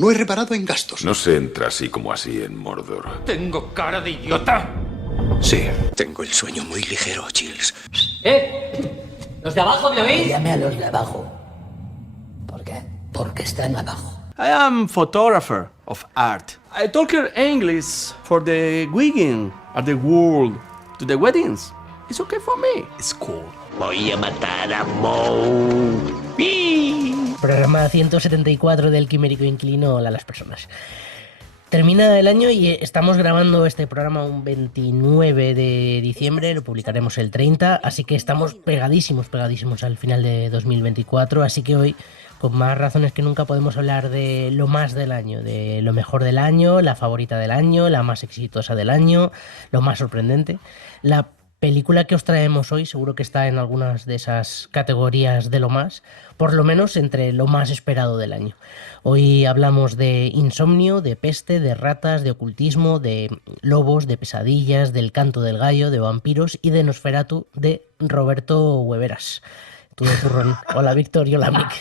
No he reparado en gastos. No se entra así como así en Mordor. ¿Tengo cara de idiota? Sí, tengo el sueño muy ligero, Chills. ¿Los de abajo me oís? Llame a los de abajo. ¿Por qué? Porque están abajo. I am photographer of art. I talk English for the wedding at the world to the weddings. It's okay for me. It's cool. Voy a matar a Moe. Programa 174 del Quimérico Inquilino. Hola a las personas. Termina el año y estamos grabando este programa un 29 de diciembre, lo publicaremos el 30, así que estamos pegadísimos al final de 2024, así que hoy, con más razones que nunca, podemos hablar de lo más del año, de lo mejor del año, la favorita del año, la más exitosa del año, lo más sorprendente. La película que os traemos hoy seguro que está en algunas de esas categorías de lo más, por lo menos entre lo más esperado del año. Hoy hablamos de Insomnio, de Peste, de ratas, de ocultismo, de lobos, de pesadillas, del canto del gallo, de vampiros y de Nosferatu de Roberto Hueveras. Tú de turrón. Hola Víctor y hola Mick.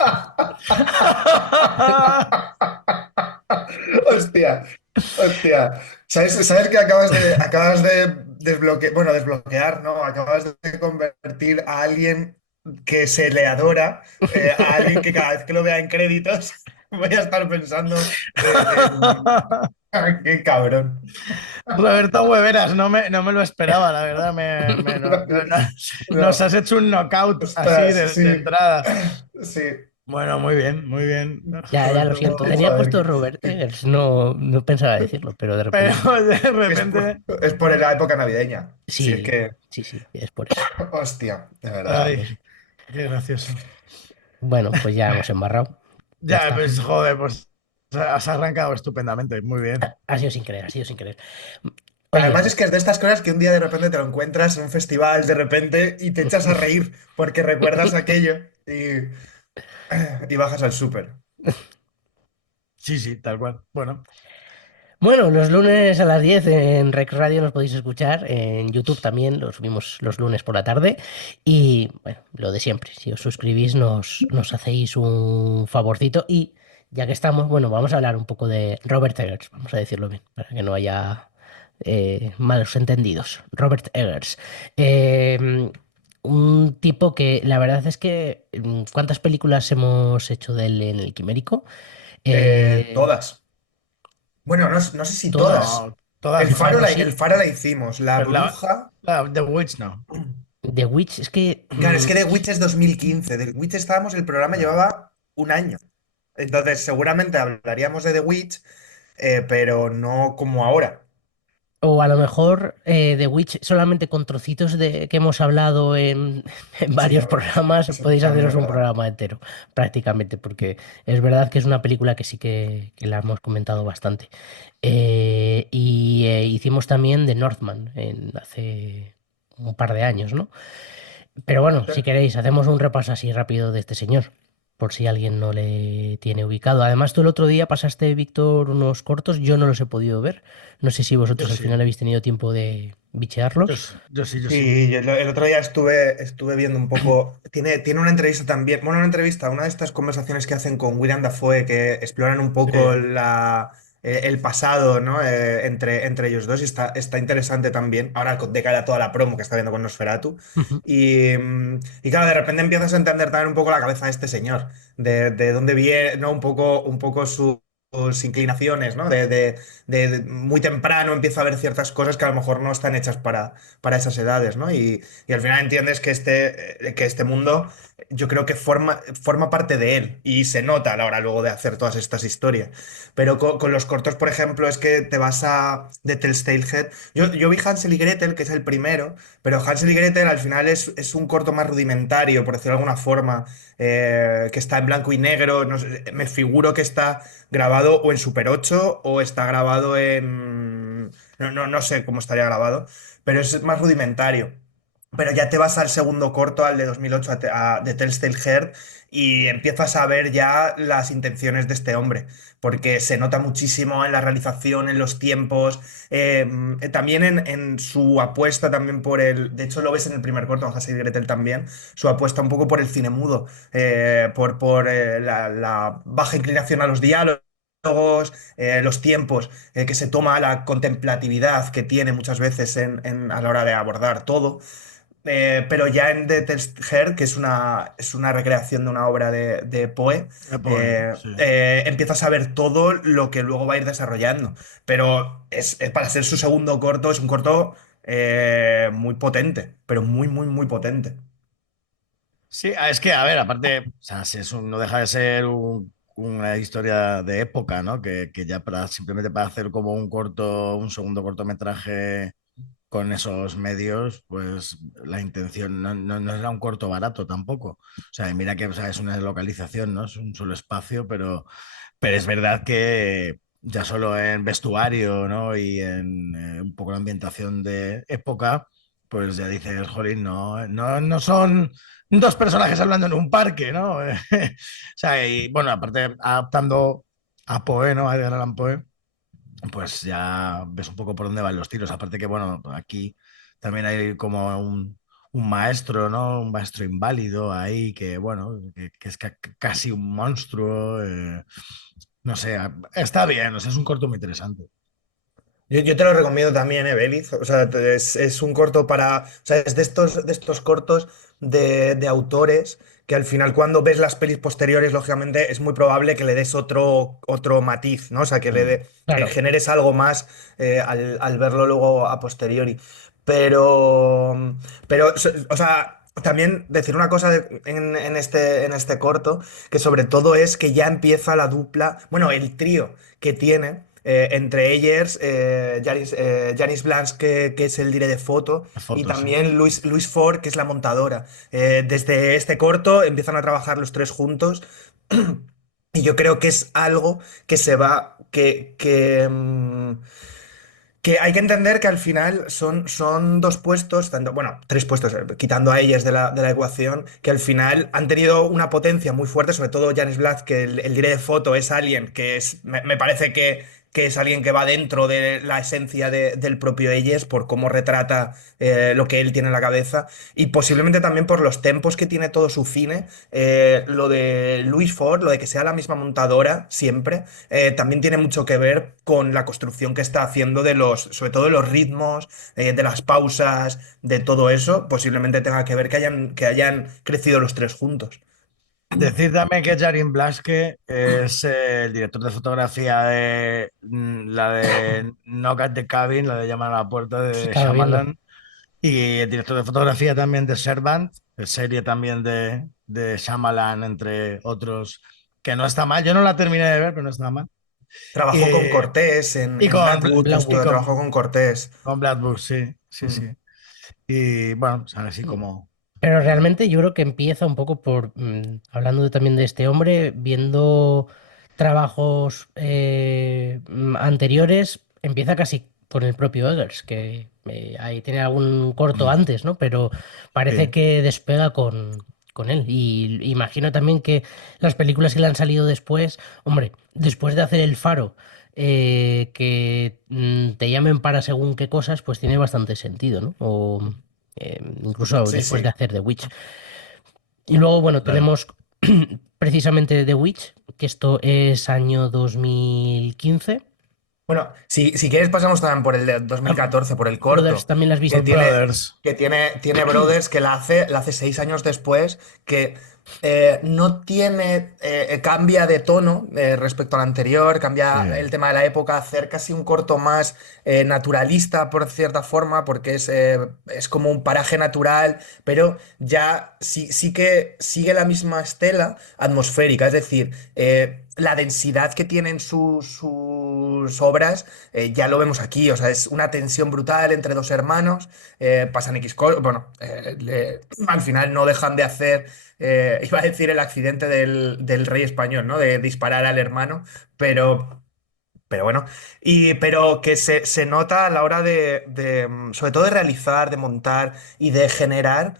Hostia. ¿Sabes que acabas de desbloquear, ¿no? Acabas de convertir a alguien que se le adora, a alguien que cada vez que lo vea en créditos voy a estar pensando qué cabrón. Roberto Hueveras, no me lo esperaba, la verdad. Nos has hecho un knockout así Sí. de entrada. Sí. Bueno, muy bien, muy bien. Ya lo siento. Tenía puesto Robert Eggers, no pensaba decirlo, pero de repente. Pero de repente. Es por la época navideña. Sí, es que... sí, es por eso. Hostia, de verdad. Ay, qué gracioso. Bueno, pues ya hemos embarrado. Ya, pues joder, pues has arrancado estupendamente, muy bien. Ha sido sin querer. Oye, Además es que es de estas cosas que un día de repente te lo encuentras en un festival de repente y te echas a reír porque recuerdas aquello y bajas al súper. Sí, tal cual. Bueno, los lunes a las 10 en Rec Radio nos podéis escuchar, en YouTube también lo subimos los lunes por la tarde y bueno, lo de siempre, si os suscribís nos hacéis un favorcito y ya que estamos, bueno, vamos a hablar un poco de Robert Eggers, vamos a decirlo bien, para que no haya malos entendidos. Robert Eggers. Un tipo que la verdad es que ¿cuántas películas hemos hecho de él en el Quimérico? Todas. Bueno, no sé si Todas. todas. no, todas, sí. El Faro la hicimos. La Pero Bruja. The Witch no. The Witch, es que Claro, es que The Witch es 2015. The Witch estábamos, el programa llevaba un año. Entonces, seguramente hablaríamos de The Witch, pero no como ahora. o a lo mejor The Witch solamente con trocitos de que hemos hablado en Sí, varios programas, eso podéis también haceros es un verdad. programa entero, prácticamente, porque es verdad que es una película que sí que la hemos comentado bastante. Hicimos también The Northman hace un par de años, ¿no? Pero bueno, Sí. si queréis, hacemos un repaso así rápido de este señor, por si alguien no le tiene ubicado. Además, tú el otro día pasaste, Víctor, unos cortos, yo no los he podido ver. No sé si Yo vosotros al sí, final habéis tenido tiempo de bichearlos. yo sí. Sí, yo el otro día estuve viendo un poco. Tiene una entrevista también. Bueno, una entrevista, una de estas conversaciones que hacen con William Dafoe que exploran un poco Sí. el pasado, ¿no? Entre ellos dos. Y está interesante también. Ahora de cara a toda la promo que está viendo con Nosferatu. Ujú. Y claro, de repente empiezas a entender también un poco la cabeza de este señor. De dónde viene, ¿no? Un poco sus inclinaciones, ¿no? De muy temprano empieza a ver ciertas cosas que a lo mejor no están hechas para esas edades, ¿no? Y al final entiendes que este mundo yo creo que forma parte de él y se nota a la hora luego de hacer todas estas historias. Pero con los cortos, por ejemplo, es que te vas a The Telltale Head. Yo vi Hansel y Gretel, que es el primero, pero Hansel y Gretel al final es un corto más rudimentario, por decirlo de alguna forma, que está en blanco y negro. No sé, me figuro que está grabado o en Super 8 o está grabado en... No sé cómo estaría grabado, pero es más rudimentario. Pero ya te vas al segundo corto, al de 2008, de Telltale Heart, y empiezas a ver ya las intenciones de este hombre, porque se nota muchísimo en la realización, en los tiempos, también en su apuesta también por el... De hecho, lo ves en el primer corto, en Hansel y Gretel también, su apuesta un poco por el cine mudo, por la baja inclinación a los diálogos los tiempos que se toma, la contemplatividad que tiene muchas veces a la hora de abordar todo. Pero ya en The Test Her, que es una recreación de una obra de Poe, Sí. empiezas a ver todo lo que luego va a ir desarrollando. Pero para ser su segundo corto, es un corto muy potente, pero muy, muy, muy potente. Sí, es que, a ver, aparte, o sea, si no deja de ser una historia de época, ¿no? Que ya simplemente para hacer como un segundo cortometraje con esos medios, pues la intención no era un corto barato tampoco. O sea, y mira que, o sea, es una localización, ¿no? Es un solo espacio, pero es verdad que ya solo en vestuario, ¿no? Y en un poco la ambientación de época, pues ya dices, jolín, no son dos personajes hablando en un parque, ¿no? O sea, y bueno, aparte adaptando a Poe, ¿no? A Edgar Allan Poe, pues ya ves un poco por dónde van los tiros. Aparte que, bueno, aquí también hay como un maestro, ¿no? Un maestro inválido ahí que, bueno, que es casi un monstruo. No sé, está bien, o sea, es un corto muy interesante. Yo te lo recomiendo también, Beliz. O sea, es un corto para. O sea, es de estos cortos de autores que al final, cuando ves las pelis posteriores, lógicamente, es muy probable que le des otro matiz, ¿no? O sea, que Claro. generes algo más al verlo luego a posteriori. Pero. O sea, también decir una cosa en este corto, que sobre todo es que ya empieza la dupla, bueno, el trío que tiene entre ellos Janis Blanch, que es el dire de foto, y Fotos, sí. también Luis Ford, que es la montadora. Desde este corto empiezan a trabajar los tres juntos y yo creo que es algo que se va, que hay que entender que al final son dos puestos, bueno, tres puestos, quitando a ellas de la ecuación, que al final han tenido una potencia muy fuerte, sobre todo Janis Blatt, que el dire de foto es alguien que me parece que es alguien que va dentro de la esencia del propio Elles, por cómo retrata lo que él tiene en la cabeza, y posiblemente también por los tempos que tiene todo su cine. Lo de Louis Ford, lo de que sea la misma montadora siempre también tiene mucho que ver con la construcción que está haciendo sobre todo de los ritmos, de las pausas, de todo eso. Posiblemente tenga que ver que hayan crecido los tres juntos. Decir también que Jarin Blaschke es el director de fotografía de la de Knock at the Cabin, la de Llamar a la Puerta Se de estaba viendo. Shyamalan, y el director de fotografía también de Servant, serie también de Shyamalan, entre otros, que no está mal. Yo no la terminé de ver, pero no está mal. Y, Trabajó con Cortés y en con, Blackwood, y trabajó con Cortés. con Black Book, sí, sí, Mm. sí. Y bueno, pues así como... Pero realmente yo creo que empieza un poco por, hablando también de este hombre, viendo trabajos anteriores, empieza casi con el propio Eggers, que ahí tiene algún corto antes, ¿no? Pero parece Sí. que despega con él. Y imagino también que las películas que le han salido después, hombre, después de hacer El Faro, que te llamen para según qué cosas, pues tiene bastante sentido, ¿no? Incluso Sí, después de sí. hacer The Witch. Y luego, bueno, Claro. tenemos precisamente The Witch, que esto es año 2015. Bueno, si quieres pasamos también por el de 2014, por el Brothers, corto, ¿también la has que visto? Brothers. tiene Brothers, que la hace 6 años después, que no tiene, cambia de tono respecto al anterior, cambia Sí. el tema de la época, hacer casi un corto más naturalista, por cierta forma, porque es como un paraje natural, pero ya sí que sigue la misma estela atmosférica, es decir, la densidad que tienen sus obras, ya lo vemos aquí, o sea, es una tensión brutal entre dos hermanos, pasan X cosas, bueno, al final no dejan de hacer, iba a decir el accidente del rey español, ¿no? De disparar al hermano, pero... Pero bueno, pero que se nota a la hora sobre todo de realizar, de montar y de generar,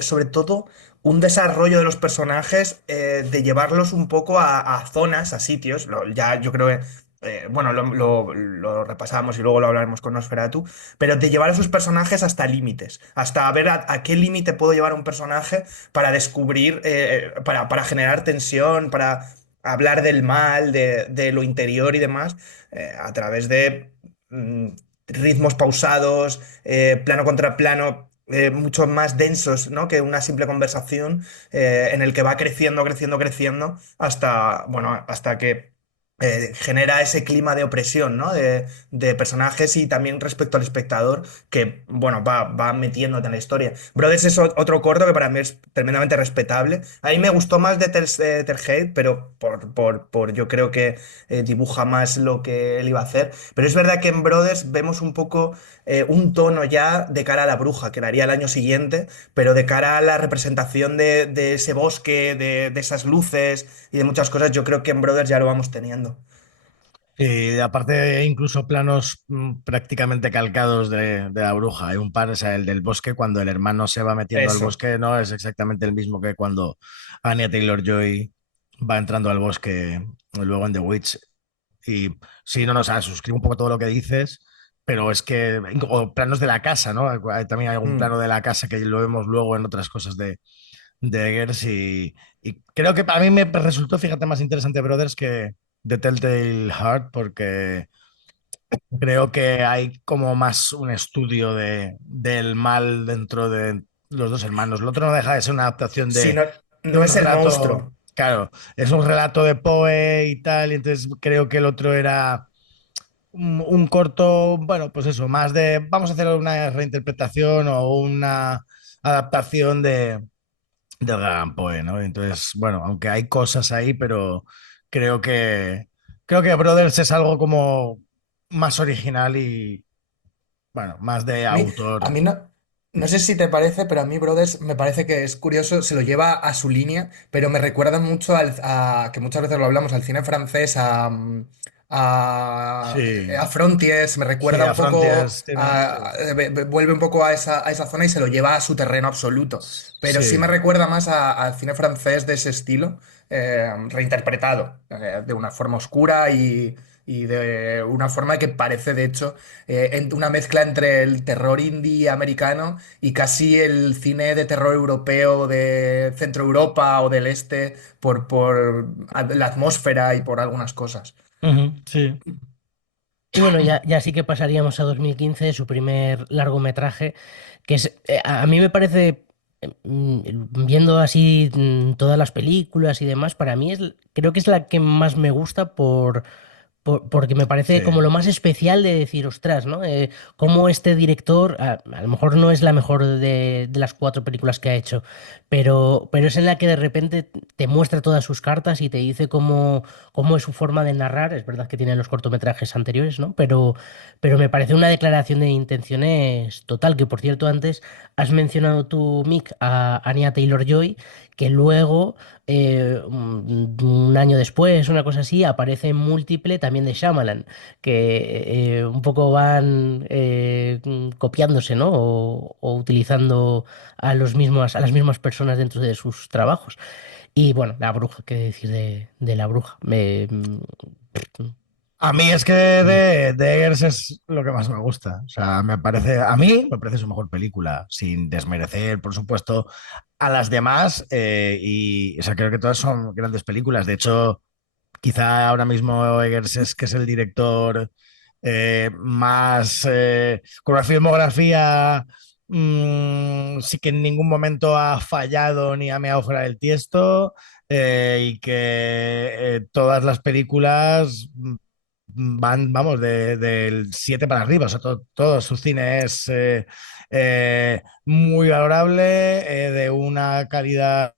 sobre todo, un desarrollo de los personajes, de llevarlos un poco a zonas, a sitios. Ya yo creo que, bueno, lo repasamos y luego lo hablaremos con Nosferatu, pero de llevar a sus personajes hasta límites, hasta ver a qué límite puedo llevar a un personaje para descubrir, para generar tensión, hablar del mal, de lo interior y demás, a través de ritmos pausados, plano contra plano. Mucho más densos, ¿no? Que una simple conversación en el que va creciendo, creciendo, creciendo hasta, bueno, hasta que genera ese clima de opresión, ¿no? De personajes y también respecto al espectador que, bueno, va metiéndote en la historia. Brothers es otro corto que para mí es tremendamente respetable. A mí me gustó más de Terhade, pero yo creo que dibuja más lo que él iba a hacer. Pero es verdad que en Brothers vemos un poco un tono ya de cara a la bruja, que la haría el año siguiente, pero de cara a la representación de ese bosque, de esas luces y de muchas cosas, yo creo que en Brothers ya lo vamos teniendo. Y aparte, incluso planos prácticamente calcados de la bruja. Hay un par, o sea, el del bosque, cuando el hermano se va metiendo al Eso. bosque, no es exactamente el mismo que cuando Anya Taylor-Joy va entrando al bosque luego en The Witch. Y sí, no, no, o sea, suscribo un poco todo lo que dices, pero es que, o planos de la casa, ¿no? También hay algún Mm. plano de la casa que lo vemos luego en otras cosas de Eggers y creo que a mí me resultó, fíjate, más interesante Brothers que The Telltale Heart porque creo que hay como más un estudio del mal dentro de los dos hermanos. El otro no deja de ser una adaptación Si no, de no un es el relato, monstruo. claro, es un relato de Poe y tal, y entonces creo que el otro era un corto, bueno, pues eso, más de vamos a hacer una reinterpretación o una adaptación del gran Poe, ¿no? Entonces, bueno, aunque hay cosas ahí, pero creo que creo que Brothers es algo como más original y, bueno, más de A mí, a autor. mí no, no sé si te parece, pero a mí Brothers me parece que es curioso, se lo lleva a su línea, pero me recuerda mucho que muchas veces lo hablamos, al cine francés, Sí, a Frontiers, me sí, recuerda a un poco, Frontiers tiene, sí, vuelve un poco a esa zona y se lo lleva a su terreno absoluto. Pero sí sí. me recuerda más al cine francés de ese estilo, reinterpretado de una forma oscura y de una forma que parece, de hecho, una mezcla entre el terror indie americano y casi el cine de terror europeo de Centro Europa o del Este por la atmósfera y por algunas cosas. Ujú, sí. Y bueno, ya sí que pasaríamos a 2015, su primer largometraje, que es, a mí me parece, viendo así todas las películas y demás, para mí creo que es la que más me gusta porque me parece Sí. como lo más especial de decir, ostras, ¿no? Cómo este director, a lo mejor no es la mejor de las cuatro películas que ha hecho, pero es en la que de repente te muestra todas sus cartas y te dice cómo es su forma de narrar. Es verdad que tiene los cortometrajes anteriores, ¿no? Pero me parece una declaración de intenciones total, que por cierto antes has mencionado tú, Mick, a Anya Taylor-Joy, que luego un año después, una cosa así, aparece en Múltiple también de Shyamalan, que un poco van copiándose, ¿no? O utilizando a las mismas personas dentro de sus trabajos. Y bueno, La Bruja, ¿qué decir de La Bruja? A mí es que de Eggers es lo que más me gusta. O sea, a mí me parece su mejor película, sin desmerecer, por supuesto, a las demás. Y, o sea, creo que todas son grandes películas. De hecho, quizá ahora mismo Eggers es que es el director más con una filmografía sí que en ningún momento ha fallado ni ha meado fuera del tiesto y que todas las películas van, vamos, del 7 para arriba. O sea, todo su cine es muy valorable, de una calidad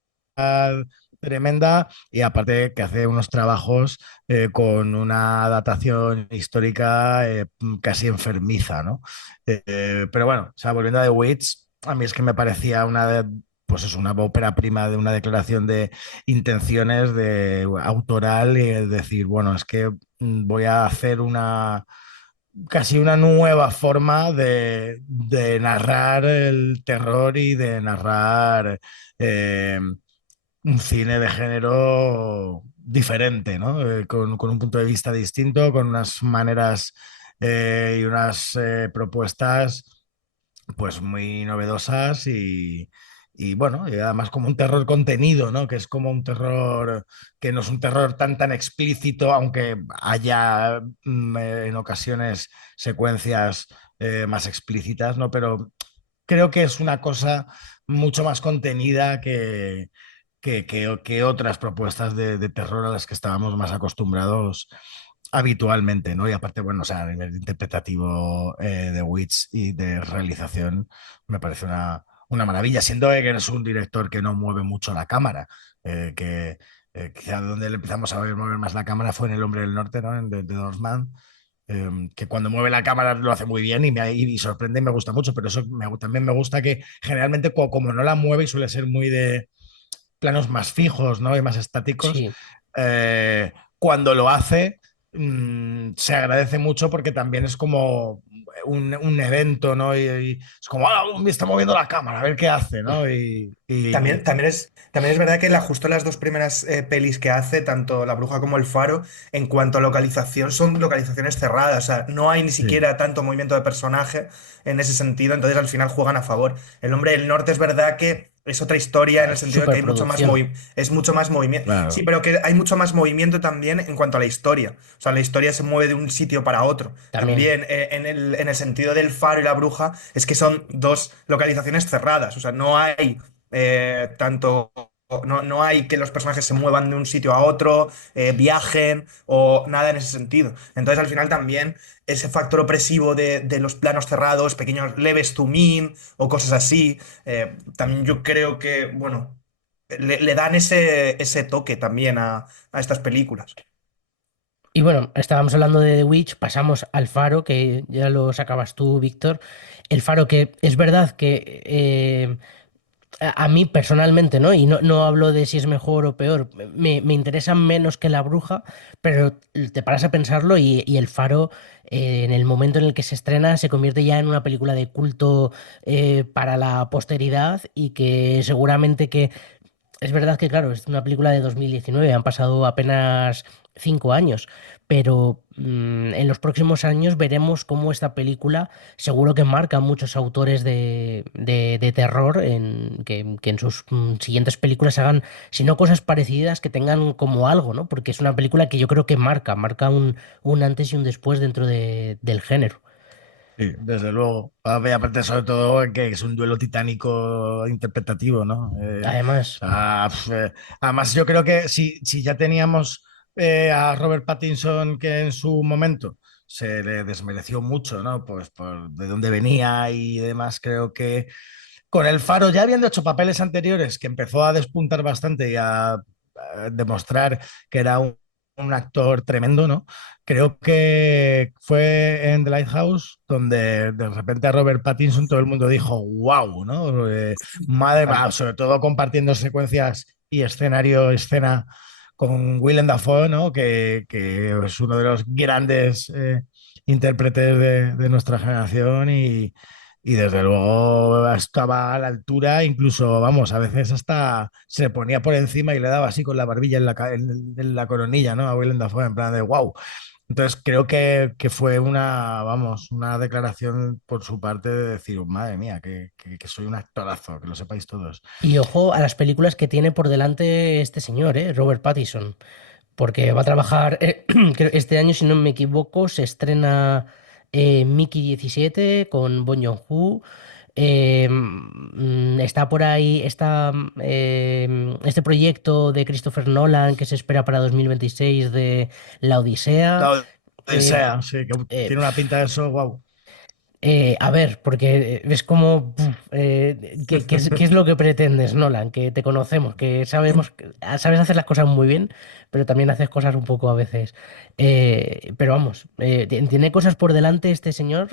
tremenda y aparte que hace unos trabajos con una datación histórica casi enfermiza, ¿no? Pero bueno, o sea, volviendo a The Witch, a mí es que me parecía pues es una ópera prima de una declaración de intenciones de autoral y es decir, bueno, es que voy a hacer casi una nueva forma de narrar el terror y de narrar eh, un cine de género diferente, ¿no? Con un punto de vista distinto, con unas maneras y unas propuestas pues muy novedosas y bueno, y además como un terror contenido, ¿no? Que es como un terror que no es un terror tan explícito, aunque haya en ocasiones secuencias más explícitas, ¿no? Pero creo que es una cosa mucho más contenida que otras propuestas de terror a las que estábamos más acostumbrados habitualmente, ¿no? Y aparte, bueno, o sea, a nivel interpretativo de Witch y de realización, me parece una maravilla, siendo Eggers es un director que no mueve mucho la cámara, que quizá donde le empezamos a ver mover más la cámara fue en El Hombre del Norte, ¿no? En The Northman, que cuando mueve la cámara lo hace muy bien y sorprende y me gusta mucho, pero eso también me gusta que generalmente como no la mueve y suele ser muy de planos más fijos, ¿no? Y más estáticos, Sí. cuando lo hace se agradece mucho porque también es como un evento, ¿no? Y es como, ¡ah! Me está moviendo la cámara, a ver qué hace, ¿no? También es verdad que justo las dos primeras pelis que hace, tanto La Bruja como El Faro, en cuanto a localización, son localizaciones cerradas. O sea, no hay ni Sí, siquiera tanto movimiento de personaje en ese sentido, entonces al final juegan a favor. El Hombre del Norte es verdad que es otra historia en el sentido de que hay Superproducción. es mucho más movimiento. Sí, claro. pero que hay mucho más movimiento también en cuanto a la historia. O sea, la historia se mueve de un sitio para otro. También. También en el sentido del Faro y La Bruja, es que son dos localizaciones cerradas. O sea, no hay tanto. No hay que los personajes se muevan de un sitio a otro, viajen o nada en ese sentido. Entonces, al final también ese factor opresivo de los planos cerrados, pequeños leves zoom in o cosas así, también yo creo que, bueno, le dan ese toque también a estas películas. Y bueno, estábamos hablando de The Witch, pasamos al Faro, que ya lo sacabas tú, Víctor. El Faro, que es verdad que a mí personalmente, ¿no? Y no hablo de si es mejor o peor, me interesa menos que La Bruja, pero te paras a pensarlo y El Faro, en el momento en el que se estrena, se convierte ya en una película de culto para la posteridad y que seguramente que es verdad que, claro, es una película de 2019, han pasado apenas 5 años, pero en los próximos años veremos cómo esta película seguro que marca a muchos autores de terror que en sus siguientes películas hagan, si no cosas parecidas, que tengan como algo, ¿no? Porque es una película que yo creo que marca un antes y un después dentro del género. Sí, desde luego. Y aparte, sobre todo, que es un duelo titánico interpretativo, ¿no? Además, Además, yo creo que si ya teníamos a Robert Pattinson, que en su momento se le desmereció mucho, ¿no? Pues por de dónde venía y demás, creo que con El Faro, ya habiendo hecho papeles anteriores, que empezó a despuntar bastante y a demostrar que era un actor tremendo, ¿no? Creo que fue en The Lighthouse donde de repente a Robert Pattinson todo el mundo dijo, wow, ¿no? Madre Tal mía, cual. sobre todo compartiendo secuencias y escena con Willem Dafoe, ¿no? Que es uno de los grandes intérpretes de nuestra generación y desde luego estaba a la altura, incluso, vamos, a veces hasta se ponía por encima y le daba así con la barbilla en la coronilla, ¿no? A Willem Dafoe, en plan de wow. Entonces creo que fue vamos, una declaración por su parte de decir, madre mía, que soy un actorazo, que lo sepáis todos. y ojo a las películas que tiene por delante este señor, Robert Pattinson. Porque va a trabajar, creo este año, si no me equivoco, se estrena Mickey 17 con Bong Joon-ho. Está por ahí este proyecto de Christopher Nolan que se espera para 2026 de La Odisea. La Eh, Odisea, sí, que eh, tiene una pinta de eso, wow. a ver, porque es como, ¿qué es lo que pretendes, Nolan? Que te conocemos, que sabemos, sabes hacer las cosas muy bien, pero también haces cosas un poco a veces. Pero vamos, tiene cosas por delante este señor,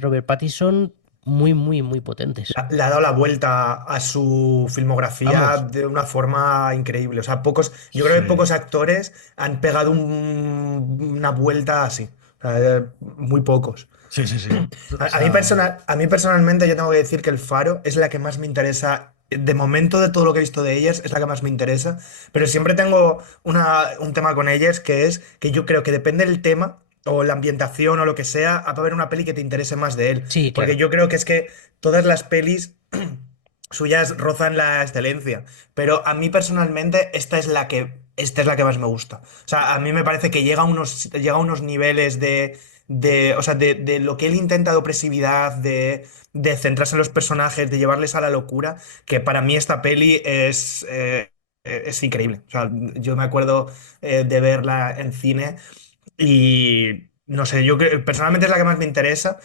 Robert Pattinson, muy, muy, muy potentes. Le ha dado la vuelta a su filmografía Vamos, de una forma increíble. O sea, yo creo que Sí, pocos actores han pegado una vuelta así. O sea, muy pocos. sí, sí, sí. O A mí personalmente yo tengo que decir que El Faro es la que más me interesa. De momento, de todo lo que he visto de ellas, es la que más me interesa. Pero siempre tengo un tema con ellas, que es que yo creo que depende del tema o la ambientación o lo que sea, va a haber una peli que te interese más de él. sí, Porque claro. yo creo que es que todas las pelis suyas rozan la excelencia, pero a mí personalmente esta es la que más me gusta. O sea, a mí me parece que llega a unos niveles o sea, de lo que él intenta de opresividad, de centrarse en los personajes, de llevarles a la locura, que para mí esta peli es increíble. O sea, yo me acuerdo de verla en cine y no sé, personalmente es la que más me interesa.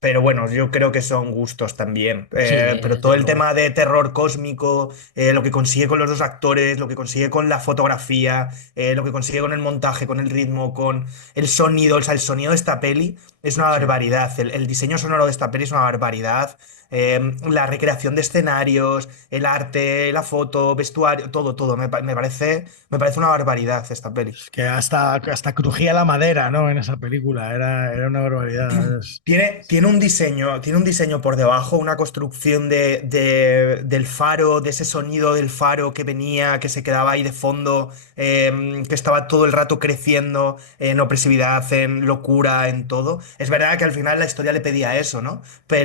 Pero bueno, yo creo que son gustos también. Sí, Pero desde todo el luego. tema de terror cósmico, lo que consigue con los dos actores, lo que consigue con la fotografía, lo que consigue con el montaje, con el ritmo, con el sonido, o sea, el sonido de esta peli es una Sí. barbaridad. El diseño sonoro de esta peli es una barbaridad. La recreación de escenarios, el arte, la foto, vestuario, todo, todo. Me parece una barbaridad esta peli. Es que hasta crujía la madera, ¿no? En esa película, era una barbaridad. Tiene un diseño por debajo, una construcción del faro, de ese sonido del faro que venía, que se quedaba ahí de fondo, que estaba todo el rato creciendo en opresividad, en locura, en todo. Es verdad que al final la historia le pedía eso, ¿no?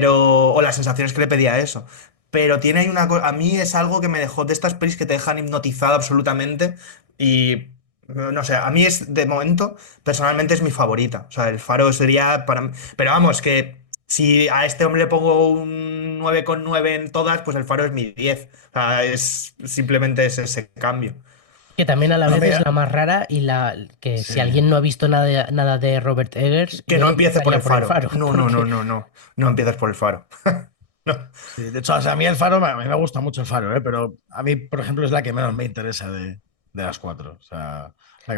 O las sensaciones que le pedía eso. Pero tiene ahí a mí es algo que me dejó de estas pelis que te dejan hipnotizado absolutamente y no sé, a mí es de momento. Personalmente es mi favorita. O sea, el Faro sería para mí. Pero vamos, que si a este hombre le pongo un 9,9 en todas, pues el Faro es mi 10. O sea, simplemente es ese cambio. Que también a la No, vez es mira, la más rara y la que sí. si alguien no ha visto nada de Robert Eggers, Que yo no le empiece por empezaría el por el Faro. Faro, No, no, no, porque no, no. No empieces por el Faro. No. Sí, de hecho, o sea, a mí el Faro, a mí me gusta mucho el Faro, ¿eh? Pero a mí, por ejemplo, es la que menos me interesa de las cuatro. O sea, la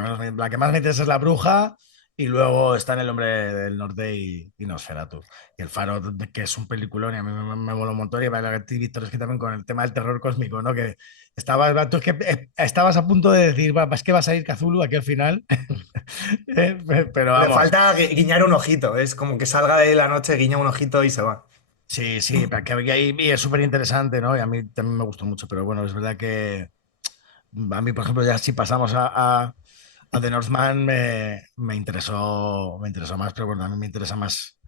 que más me interesa es La Bruja y luego está en El Hombre del Norte y Nosferatu. Y el Faro, que es un peliculón y a mí me mola un montón. Y la que Víctor es que también con el tema del terror cósmico, ¿no? Que tú es que estabas a punto de decir, "Va, es que va a salir Cthulhu aquí al final". Pero Le vamos. falta guiñar un ojito. Es como que salga de la noche, guiña un ojito y se va. Sí, sí, que ahí y es súper interesante, ¿no? Y a mí también me gustó mucho, pero bueno, es verdad que a mí, por ejemplo, ya si pasamos a The Northman, me interesó más, pero bueno, a mí me interesa más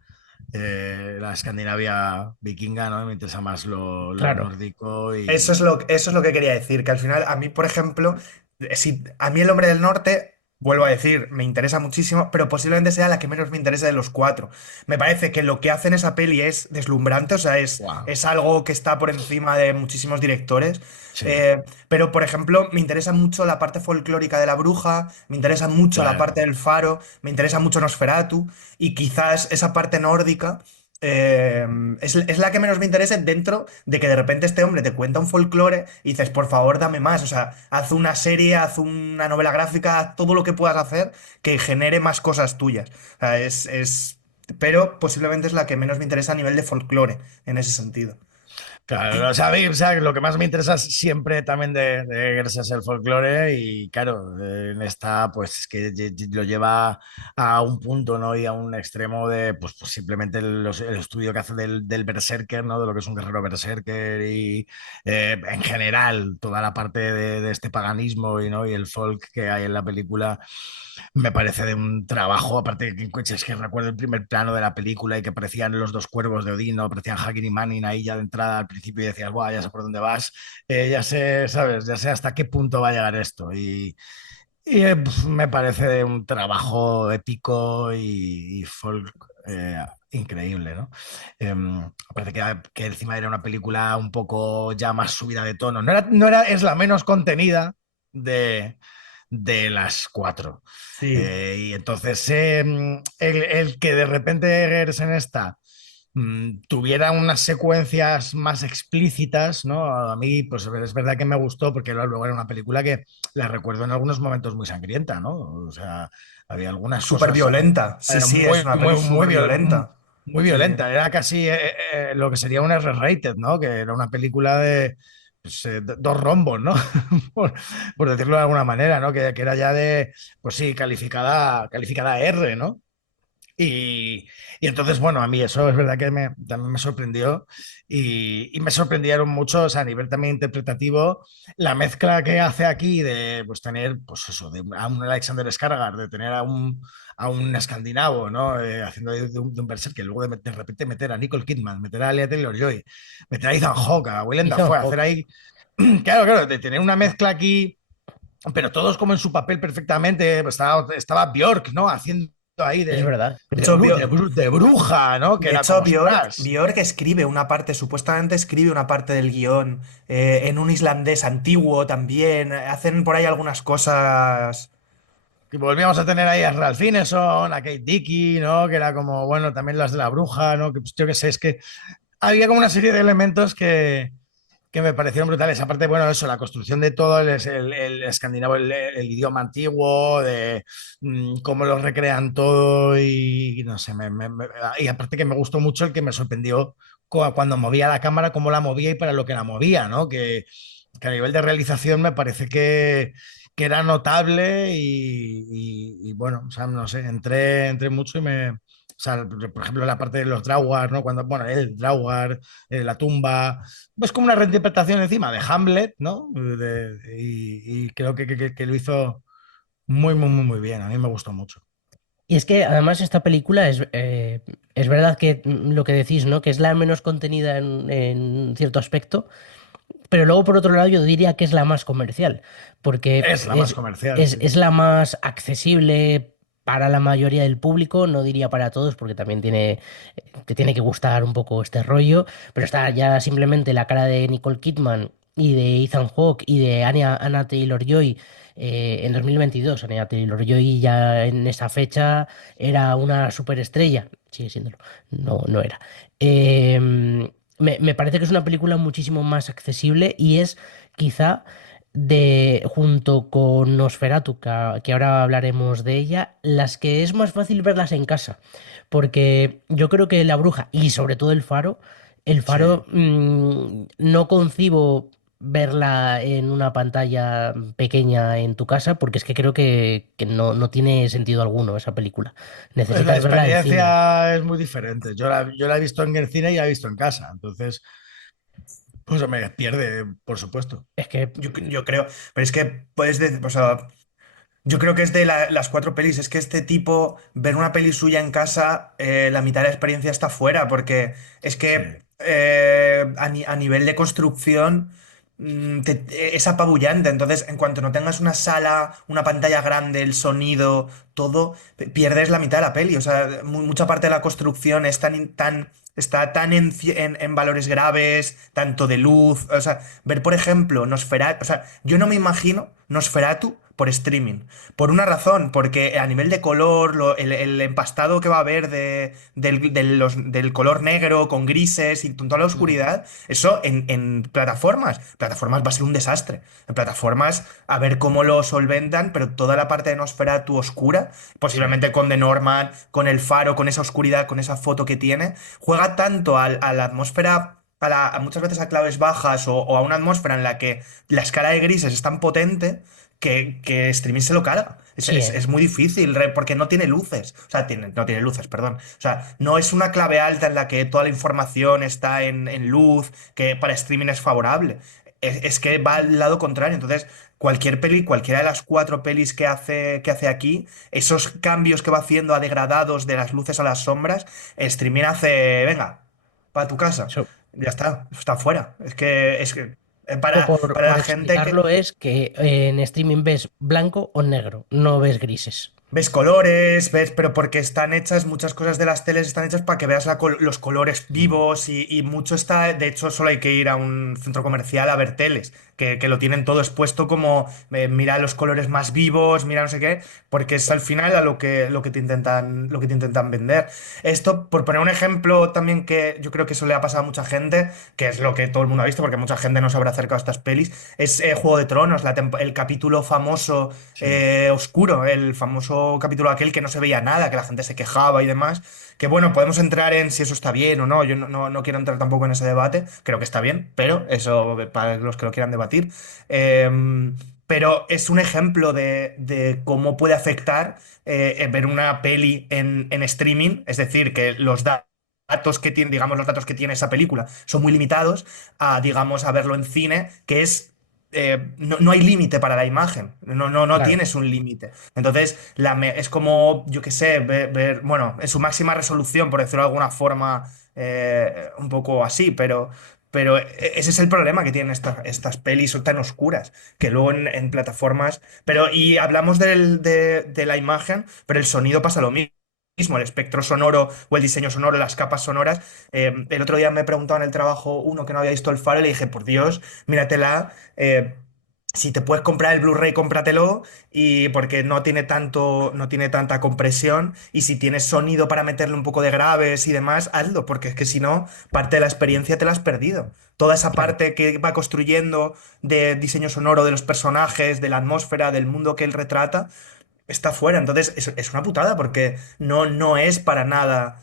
la Escandinavia vikinga, ¿no? Me interesa más lo claro, nórdico Eso es lo que quería decir, que al final a mí, por ejemplo, si a mí El Hombre del Norte, vuelvo a decir, me interesa muchísimo, pero posiblemente sea la que menos me interesa de los cuatro. Me parece que lo que hace en esa peli es deslumbrante, o sea, es, ¡Guau! es algo que está por encima de muchísimos directores. Sí, Pero, por ejemplo, me interesa mucho la parte folclórica de la bruja, me interesa mucho la parte claro. del faro, me interesa mucho Nosferatu, y quizás esa parte nórdica eh, es la que menos me interesa dentro de que de repente este hombre te cuenta un folclore y dices, por favor, dame más. O sea, haz una serie, haz una novela gráfica, haz todo lo que puedas hacer que genere más cosas tuyas. O sea, pero posiblemente es la que menos me interesa a nivel de folclore en ese sentido. Claro, o sea, a mí, o sea, lo que más me interesa siempre también de Eggers es el folclore y claro, en esta pues es que lo lleva a un punto, ¿no? Y a un extremo de pues simplemente el estudio que hace del berserker, ¿no? De lo que es un guerrero berserker y en general toda la parte de este paganismo y, ¿no? Y el folk que hay en la película me parece de un trabajo, aparte que es que recuerdo el primer plano de la película y que parecían los dos cuervos de Odín, ¿no? Parecían Hagrid y Manning ahí ya de entrada al principio y decías, guau, ya sé por dónde vas, ya sé, ¿sabes? Ya sé hasta qué punto va a llegar esto. Me parece de un trabajo épico y folk increíble, ¿no? Parece que encima era una película un poco ya más subida de tono. Es la menos contenida de las cuatro. Sí. Y entonces el que de repente Eggers en esta tuviera unas secuencias más explícitas, ¿no? A mí, pues es verdad que me gustó porque luego era una película que la recuerdo en algunos momentos muy sangrienta, ¿no? O sea, había algunas Súper cosas violenta. Sí, sí, es una peli súper violenta. muy Sí, sí. violenta. Era casi lo que sería un R-rated, ¿no? Que era una película de pues, dos rombos, ¿no? por, por decirlo de alguna manera, ¿no? Que era ya de, pues sí, calificada R, ¿no? Y entonces, bueno, a mí eso es verdad que también me sorprendió y me sorprendieron mucho, o sea, a nivel también interpretativo, la mezcla que hace aquí de pues tener, pues eso, a un Alexander Skarsgård, de tener a un escandinavo, ¿no? Haciendo de un berserker, luego de repente meter a Nicole Kidman, meter a Anya Taylor-Joy, meter a Ethan Hawke, a Willem Ethan Dafoe, hacer Hawke. ahí, claro, de tener una mezcla aquí, pero todos como en su papel perfectamente. Estaba Bjork, ¿no? Haciendo ahí Es verdad. De hecho, de bruja, ¿no? Que de era hecho, como, ostras. Björk escribe una parte, supuestamente escribe una parte del guión en un islandés antiguo también. Hacen por ahí algunas cosas. Que volvíamos a tener ahí a Ralph Fiennes, a Kate Dickie, ¿no? Que era como, bueno, también las de la bruja, ¿no? Que pues, yo qué sé, es que había como una serie de elementos que me parecieron brutales. Aparte, bueno, eso, la construcción de todo el escandinavo, el idioma antiguo, de cómo lo recrean todo y no sé, y aparte que me gustó mucho el que me sorprendió cuando movía la cámara, cómo la movía y para lo que la movía, ¿no? Que a nivel de realización me parece que era notable y bueno, o sea, no sé, entré mucho y me... O sea, por ejemplo, la parte de los Draugr, ¿no? Cuando, bueno, el Draugr, la tumba, es como una reinterpretación encima de Hamlet, ¿no? Y creo que lo hizo muy, muy, muy, muy bien. A mí me gustó mucho. Y es que además esta película es verdad que lo que decís, ¿no? Que es la menos contenida en cierto aspecto, pero luego por otro lado yo diría que es la más comercial, porque Es la más comercial, sí. es la más accesible para la mayoría del público, no diría para todos, porque también te tiene que gustar un poco este rollo, pero está ya simplemente la cara de Nicole Kidman y de Ethan Hawke y de Anna Taylor-Joy en 2022. Anya Taylor-Joy ya en esa fecha era una superestrella, sigue siéndolo, no era. Me parece que es una película muchísimo más accesible y es quizá junto con Nosferatu, que ahora hablaremos de ella, las que es más fácil verlas en casa. Porque yo creo que La Bruja y sobre todo el Sí. Faro no concibo verla en una pantalla pequeña en tu casa, porque es que creo que no tiene sentido alguno esa película. Pues la Necesitas verla en cine. experiencia es muy diferente. Yo la he visto en el cine y la he visto en casa. Entonces, pues me pierde, por supuesto. Es que Yo creo, pero es que puedes decir, o sea, yo creo que es de las cuatro pelis. Es que este tipo, ver una peli suya en casa, la mitad de la experiencia está fuera, porque es Sí. que a nivel de construcción es apabullante. Entonces, en cuanto no tengas una sala, una pantalla grande, el sonido, todo, pierdes la mitad de la peli. O sea, mucha parte de la construcción es está tan en valores graves, tanto de luz. O sea, ver, por ejemplo, Nosferatu. O sea, yo no me imagino Nosferatu por streaming. Por una razón, porque a nivel de color, el empastado que va a haber del color negro con grises y con toda la oscuridad, eso en plataformas va a ser un desastre. En plataformas, a ver cómo lo solventan, pero toda la parte de Nosferatu oscura, Sí. posiblemente con The Norman, con el faro, con esa oscuridad, con esa foto que tiene, juega tanto a la atmósfera. Muchas veces a claves bajas o a una atmósfera en la que la escala de grises es tan potente que streaming se lo carga. Es, sí, es- ¿eh? es muy difícil, porque no tiene luces. O sea, no tiene luces, perdón. O sea, no es una clave alta en la que toda la información está en luz, que para streaming es favorable. Es que va al lado contrario. Entonces, cualquiera de las cuatro pelis que hace aquí, esos cambios que va haciendo a degradados de las luces a las sombras, el streaming hace, venga, para tu casa. Eso. Ya está fuera. Es que para, Por, para por la gente que, explicarlo es que en streaming ves blanco o negro, no ves grises. ves colores, pero porque están hechas, muchas cosas de las teles están hechas para que veas los colores vivos y mucho está, de hecho solo hay que ir a un centro comercial a ver teles, que lo tienen todo expuesto como, mira los colores más vivos, mira no sé qué, porque es al final a lo que te intentan vender. Esto, por poner un ejemplo también que yo creo que eso le ha pasado a mucha gente, que es lo que todo el mundo ha visto, porque mucha gente no se habrá acercado a estas pelis, es Juego de Tronos, el capítulo famoso Sí. oscuro, el famoso capítulo aquel que no se veía nada, que la gente se quejaba y demás. Que bueno, podemos entrar en si eso está bien o no. Yo no quiero entrar tampoco en ese debate. Creo que está bien, pero eso para los que lo quieran debatir. pero es un ejemplo de cómo puede afectar ver una peli en streaming, es decir, que los datos que tiene, digamos, los datos que tiene esa película son muy limitados a, digamos, a verlo en cine, que es no hay límite para la imagen, no Claro. tienes un límite. Entonces, es como, yo qué sé, bueno, en su máxima resolución, por decirlo de alguna forma, un poco así, pero ese es el problema que tienen estas pelis tan oscuras, que luego en plataformas. Y hablamos de la imagen, pero el sonido pasa lo mismo. El espectro sonoro o el diseño sonoro, las capas sonoras. El otro día me preguntaba en el trabajo uno que no había visto el Faro y le dije, por Dios, míratela. Si te puedes comprar el Blu-ray, cómpratelo, y porque no tiene tanta compresión. Y si tienes sonido para meterle un poco de graves y demás, hazlo, porque es que si no, parte de la experiencia te la has perdido. Toda esa Claro. parte que va construyendo de diseño sonoro de los personajes, de la atmósfera, del mundo que él retrata, está fuera. Entonces es una putada porque no es para nada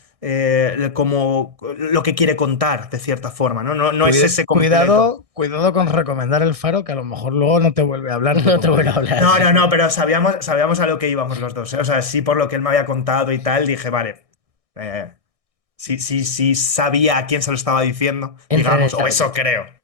como lo que quiere contar, de cierta forma, ¿no? No es ese completo. Cuidado con recomendar el Faro, que a lo mejor luego no te vuelve a hablar tu No te vuelvo a compañero. hablar, No, sí. pero sabíamos a lo que íbamos los dos, ¿eh? O sea, sí, por lo que él me había contado y tal, dije, vale, eh, sí sabía a quién se lo estaba diciendo, Entra en el digamos, o target.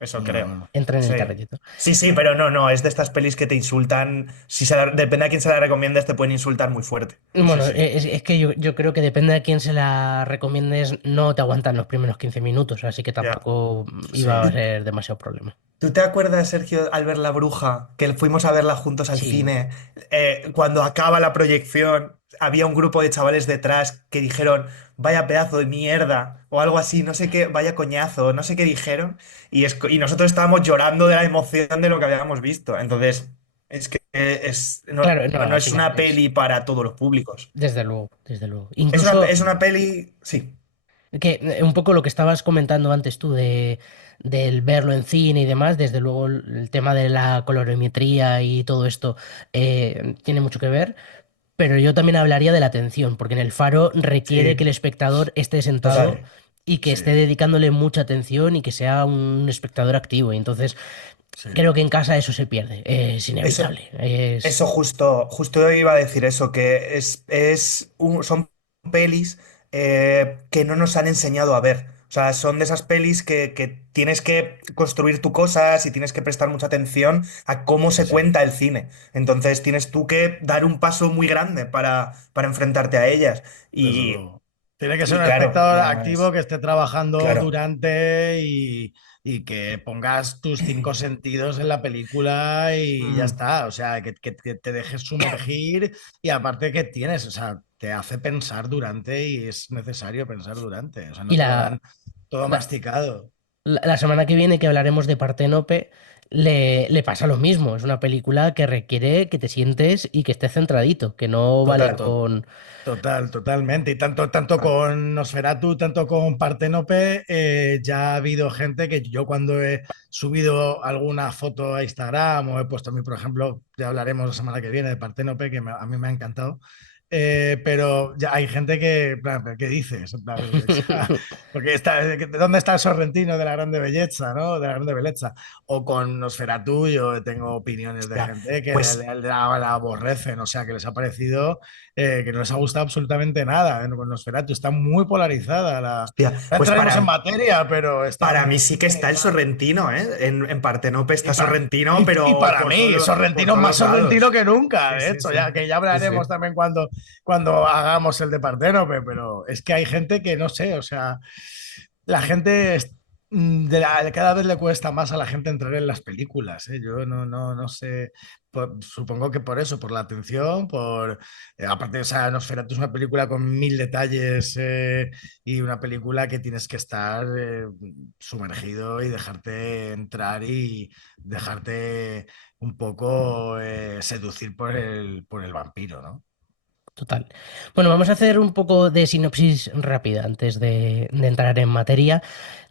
eso No, creo. no. Entra en el Sí. target. Sí, pero no, es de estas pelis que te insultan, si depende a quién se la recomiendas, te pueden insultar muy fuerte. Sí, Bueno, sí. es que yo creo que depende de quién se la recomiendes, no te aguantan los primeros 15 minutos, así que Ya. tampoco Sí. iba a ser demasiado problema. ¿Tú te acuerdas, Sergio, al ver La Bruja, que fuimos a verla juntos al Sí. cine? Cuando acaba la proyección, había un grupo de chavales detrás que dijeron, vaya pedazo de mierda, o algo así, no sé qué, vaya coñazo, no sé qué dijeron, y nosotros estábamos llorando de la emoción de lo que habíamos visto. Entonces, es que Claro, no, no al es final una peli para todos los públicos. desde luego, desde luego. Es una, Incluso es una peli, sí, que un poco lo que estabas comentando antes tú del verlo en cine y demás, desde luego el tema de la colorimetría y todo esto tiene mucho que ver. Pero yo también hablaría de la atención, porque en el Faro requiere que el sí, espectador esté sentado total. y que Sí, esté dedicándole mucha atención y que sea un espectador activo. Y entonces sí. creo que en casa eso se pierde, es Eso, inevitable. Es... Eso justo iba a decir eso, que son pelis que no nos han enseñado a ver. O sea, son de esas pelis que tienes que construir tu cosas y tienes que prestar mucha atención a cómo Sí, se sí, cuenta el cine. Entonces tienes tú que dar un paso muy grande para enfrentarte a ellas. desde Y, luego. Tiene que ser y un claro, espectador no activo es. que esté trabajando Claro, durante y que pongas tus cinco sentidos en la película y ya Mm, está. O sea, que te dejes sumergir y aparte que tienes, o sea, te hace pensar durante y es necesario pensar durante. O sea, Y no te lo dan todo masticado. la semana que viene que hablaremos de Parténope, le pasa lo mismo. Es una película que requiere que te sientes y que estés centradito, que no vale total. con... Totalmente. Y tanto con Nosferatu, tanto con Parténope, ya ha habido gente que yo cuando he subido alguna foto a Instagram o he puesto a mí, por ejemplo, ya hablaremos la semana que viene de Parténope, que a mí me ha encantado. Pero ya hay gente que, en plan, ¿qué dices? En plan, o sea, porque ¿dónde está el Sorrentino de la Grande Belleza, ¿no? De la Grande Belleza. O con Nosferatu, yo tengo opiniones de Hostia, gente que pues, la aborrecen, o sea, que les ha parecido que no les ha gustado absolutamente nada con Nosferatu. Está muy polarizada. hostia, Ya pues entraremos en materia, pero está para muy mí sí que está el polarizada. Sorrentino, ¿eh? En Partenope Y está para, Sorrentino, pero para mí, por Sorrentino es todos más los Sorrentino lados. que nunca, Sí, de sí, hecho, sí. ya que ya Sí, sí. hablaremos también cuando hagamos el de Parténope, pero es que hay gente que no sé, o sea, la gente cada vez le cuesta más a la gente entrar en las películas, ¿eh? Yo no sé, supongo que por eso, por la atención, aparte, o sea, Nosferatu es una película con mil detalles y una película que tienes que estar sumergido y dejarte entrar y dejarte un poco seducir por el vampiro, ¿no? Total. Bueno, vamos a hacer un poco de sinopsis rápida antes de entrar en materia.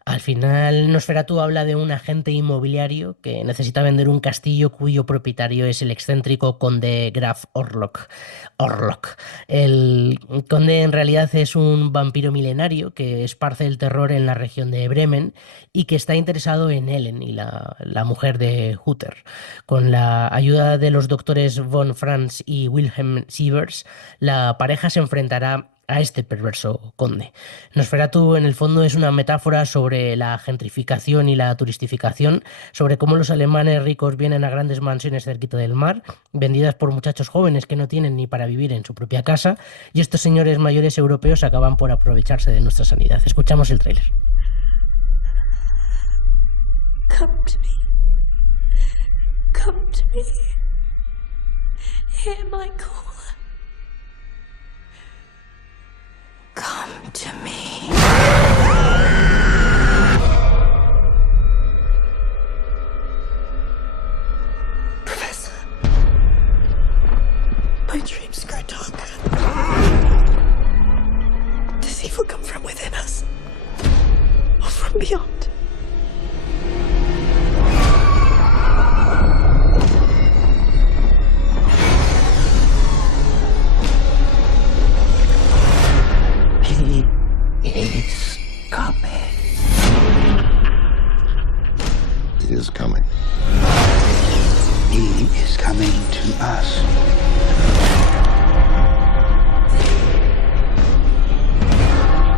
Al final, Nosferatu habla de un agente inmobiliario que necesita vender un castillo cuyo propietario es el excéntrico conde Graf Orlok. Orlok. El conde en realidad es un vampiro milenario que esparce el terror en la región de Bremen y que está interesado en Ellen y la mujer de Hutter. Con la ayuda de los doctores von Franz y Wilhelm Sievers, la pareja se enfrentará a este perverso conde. Nosferatu, en el fondo, es una metáfora sobre la gentrificación y la turistificación, sobre cómo los alemanes ricos vienen a grandes mansiones cerquita del mar, vendidas por muchachos jóvenes que no tienen ni para vivir en su propia casa, y estos señores mayores europeos acaban por aprovecharse de nuestra sanidad. Escuchamos el tráiler. Come to me. Come to me. Hear my call. Come to me. Professor, my dreams grow darker. Does evil come from within us or from beyond? It's coming. He is coming. He is coming to us.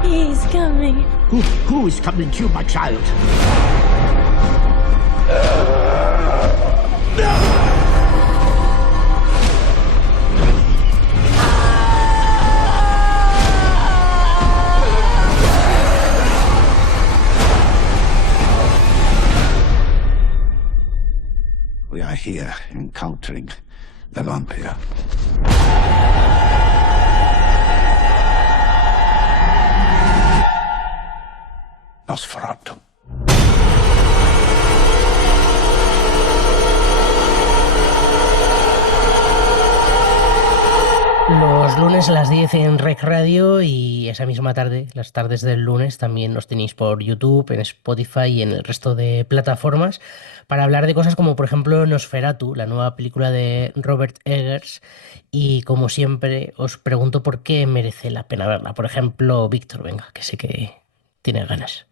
He's coming. Who is coming to my child? We are here encountering the vampire. Nosferatu. Los lunes a las 10 en Rec Radio y esa misma tarde, las tardes del lunes, también nos tenéis por YouTube, en Spotify y en el resto de plataformas para hablar de cosas como, por ejemplo, Nosferatu, la nueva película de Robert Eggers. Y como siempre, os pregunto por qué merece la pena verla. Por ejemplo, Víctor, venga, que sé que tiene ganas.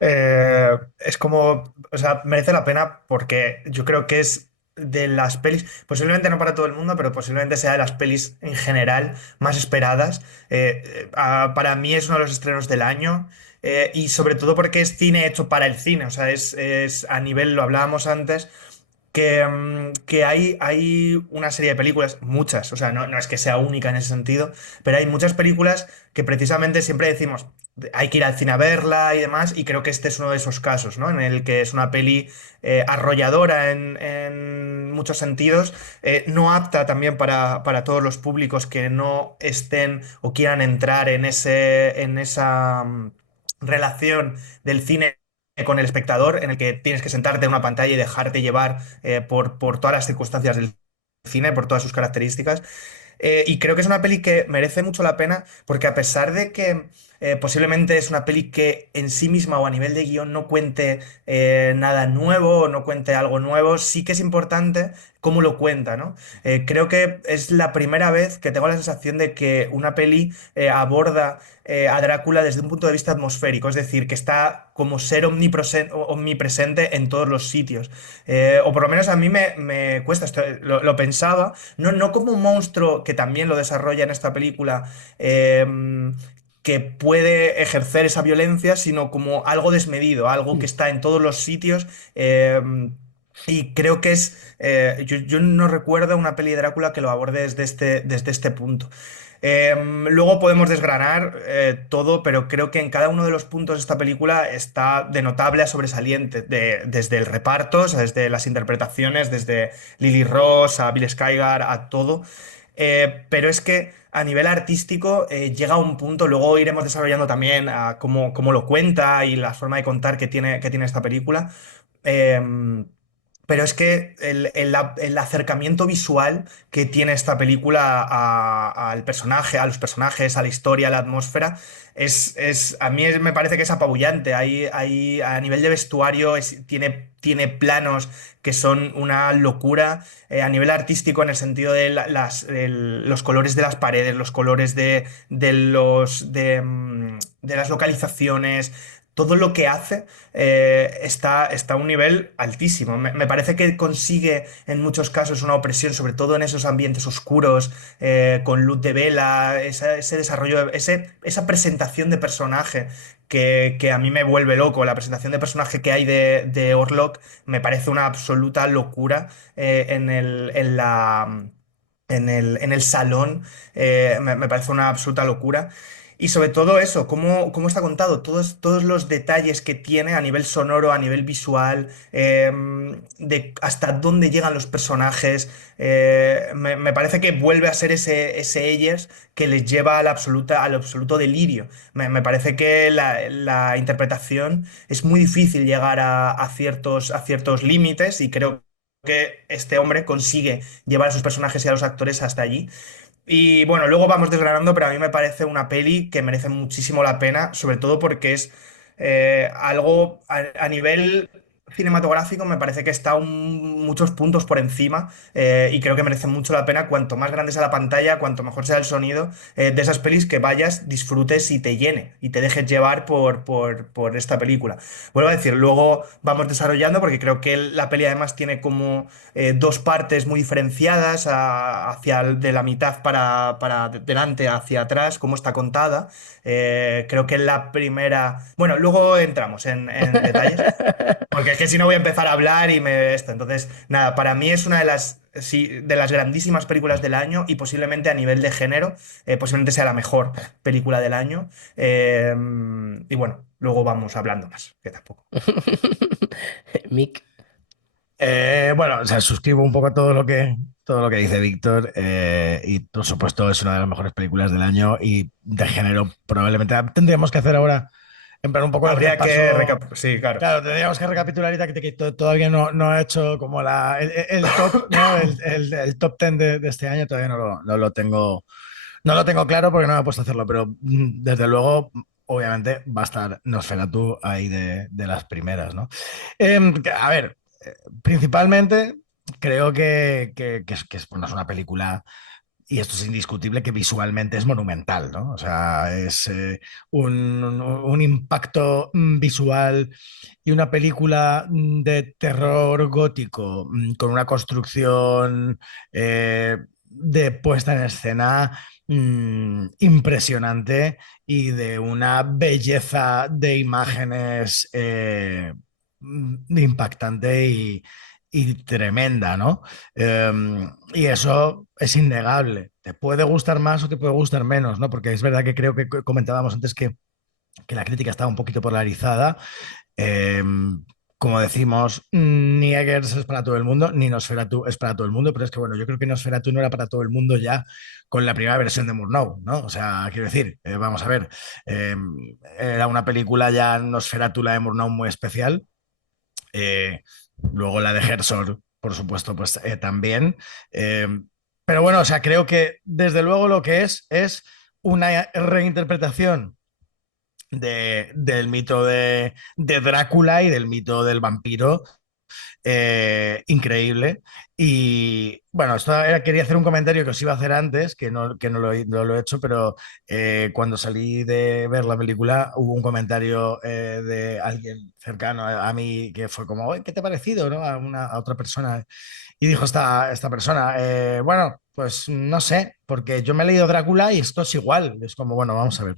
Es como, o sea, merece la pena porque yo creo que es de las pelis, posiblemente no para todo el mundo, pero posiblemente sea de las pelis en general más esperadas. Para mí es uno de los estrenos del año, y sobre todo porque es cine hecho para el cine, o sea, es a nivel, lo hablábamos antes, que hay una serie de películas, muchas, o sea, no es que sea única en ese sentido, pero hay muchas películas que precisamente siempre decimos, hay que ir al cine a verla y demás, y creo que este es uno de esos casos, ¿no? En el que es una peli arrolladora en muchos sentidos, no apta también para todos los públicos que no estén o quieran entrar en esa relación del cine con el espectador, en el que tienes que sentarte en una pantalla y dejarte llevar por todas las circunstancias del cine, por todas sus características. Y creo que es una peli que merece mucho la pena porque a pesar de que posiblemente es una peli que en sí misma o a nivel de guión no cuente nada nuevo o no cuente algo nuevo, sí que es importante cómo lo cuenta, ¿no? Creo que es la primera vez que tengo la sensación de que una peli aborda a Drácula desde un punto de vista atmosférico, es decir, que está como ser omnipresente en todos los sitios. O por lo menos a mí me cuesta, esto, lo pensaba, no como un monstruo que también lo desarrolla en esta película, que puede ejercer esa violencia, sino como algo desmedido, algo que está en todos los sitios. Y creo que yo no recuerdo una peli de Drácula que lo aborde desde este punto. Luego podemos desgranar todo, pero creo que en cada uno de los puntos de esta película está de notable a sobresaliente, desde el reparto, o sea, desde las interpretaciones, desde Lily Ross a Bill Skarsgård, a todo. Pero es que a nivel artístico llega a un punto, luego iremos desarrollando también cómo lo cuenta y la forma de contar que tiene esta película. pero es que el acercamiento visual que tiene esta película al personaje, a los personajes, a la historia, a la atmósfera, a mí me parece que es apabullante. A nivel de vestuario tiene planos que son una locura. A nivel artístico, en el sentido de los colores de las paredes, los colores de las localizaciones. Todo lo que hace está a un nivel altísimo. Me parece que consigue en muchos casos una opresión, sobre todo en esos ambientes oscuros, con luz de vela, ese desarrollo, esa presentación de personaje que a mí me vuelve loco. La presentación de personaje que hay de Orlok me parece una absoluta locura en el salón. Me parece una absoluta locura. Y sobre todo eso, cómo está contado, todos los detalles que tiene a nivel sonoro, a nivel visual, de hasta dónde llegan los personajes. Me parece que vuelve a ser ese ellos que les lleva al absoluto delirio. Me parece que la interpretación es muy difícil llegar a ciertos límites, y creo que este hombre consigue llevar a sus personajes y a los actores hasta allí. Y bueno, luego vamos desgranando, pero a mí me parece una peli que merece muchísimo la pena, sobre todo porque es algo a nivel cinematográfico. Me parece que está muchos puntos por encima, y creo que merece mucho la pena. Cuanto más grande sea la pantalla, cuanto mejor sea el sonido, de esas pelis, que vayas, disfrutes y te llene y te dejes llevar por esta película. Vuelvo a decir, luego vamos desarrollando, porque creo que la peli además tiene como dos partes muy diferenciadas, de la mitad para delante hacia atrás, cómo está contada. Creo que la primera... Bueno, luego entramos en detalles, porque es que si no voy a empezar a hablar Entonces, nada, para mí es una de las grandísimas películas del año, y posiblemente a nivel de género, posiblemente sea la mejor película del año. Y bueno, luego vamos hablando más, que tampoco. Mick. Bueno, o sea, suscribo un poco a todo lo que dice Víctor, y por supuesto es una de las mejores películas del año y de género. Probablemente tendríamos que hacer ahora, en plan, un poco el Habría que repaso. Sí, claro. Claro, tendríamos que recapitular ahorita que todavía no he hecho como el top, ¿no? El top 10 de este año. Todavía no lo tengo claro porque no me he puesto a hacerlo, pero desde luego, obviamente, va a estar Nosferatu ahí de las primeras, ¿no? A ver, principalmente creo que bueno, es una película, y esto es indiscutible, que visualmente es monumental, ¿no? O sea, es un impacto visual, y una película de terror gótico, con una construcción de puesta en escena impresionante, y de una belleza de imágenes impactante y tremenda, ¿no? Y eso es innegable. Te puede gustar más o te puede gustar menos, ¿no? Porque es verdad que creo que comentábamos antes que la crítica estaba un poquito polarizada. Eh, Como decimos, ni Eggers es para todo el mundo, ni Nosferatu es para todo el mundo, pero es que, bueno, yo creo que Nosferatu no era para todo el mundo ya con la primera versión de Murnau, ¿no? O sea, quiero decir, vamos a ver, era una película ya, Nosferatu, la de Murnau, muy especial. Eh, Luego la de Herzog, por supuesto, pues también. Eh, pero bueno, o sea, creo que desde luego lo que es una reinterpretación del mito de Drácula y del mito del vampiro, increíble. Y bueno, quería hacer un comentario que os iba a hacer antes, que no lo he hecho, pero cuando salí de ver la película hubo un comentario de alguien cercano a mí, que fue como: "Oye, ¿qué te ha parecido?", ¿no? A otra persona. Y dijo esta persona: bueno, pues no sé, porque yo me he leído Drácula y esto es igual. Y es como, bueno, vamos a ver.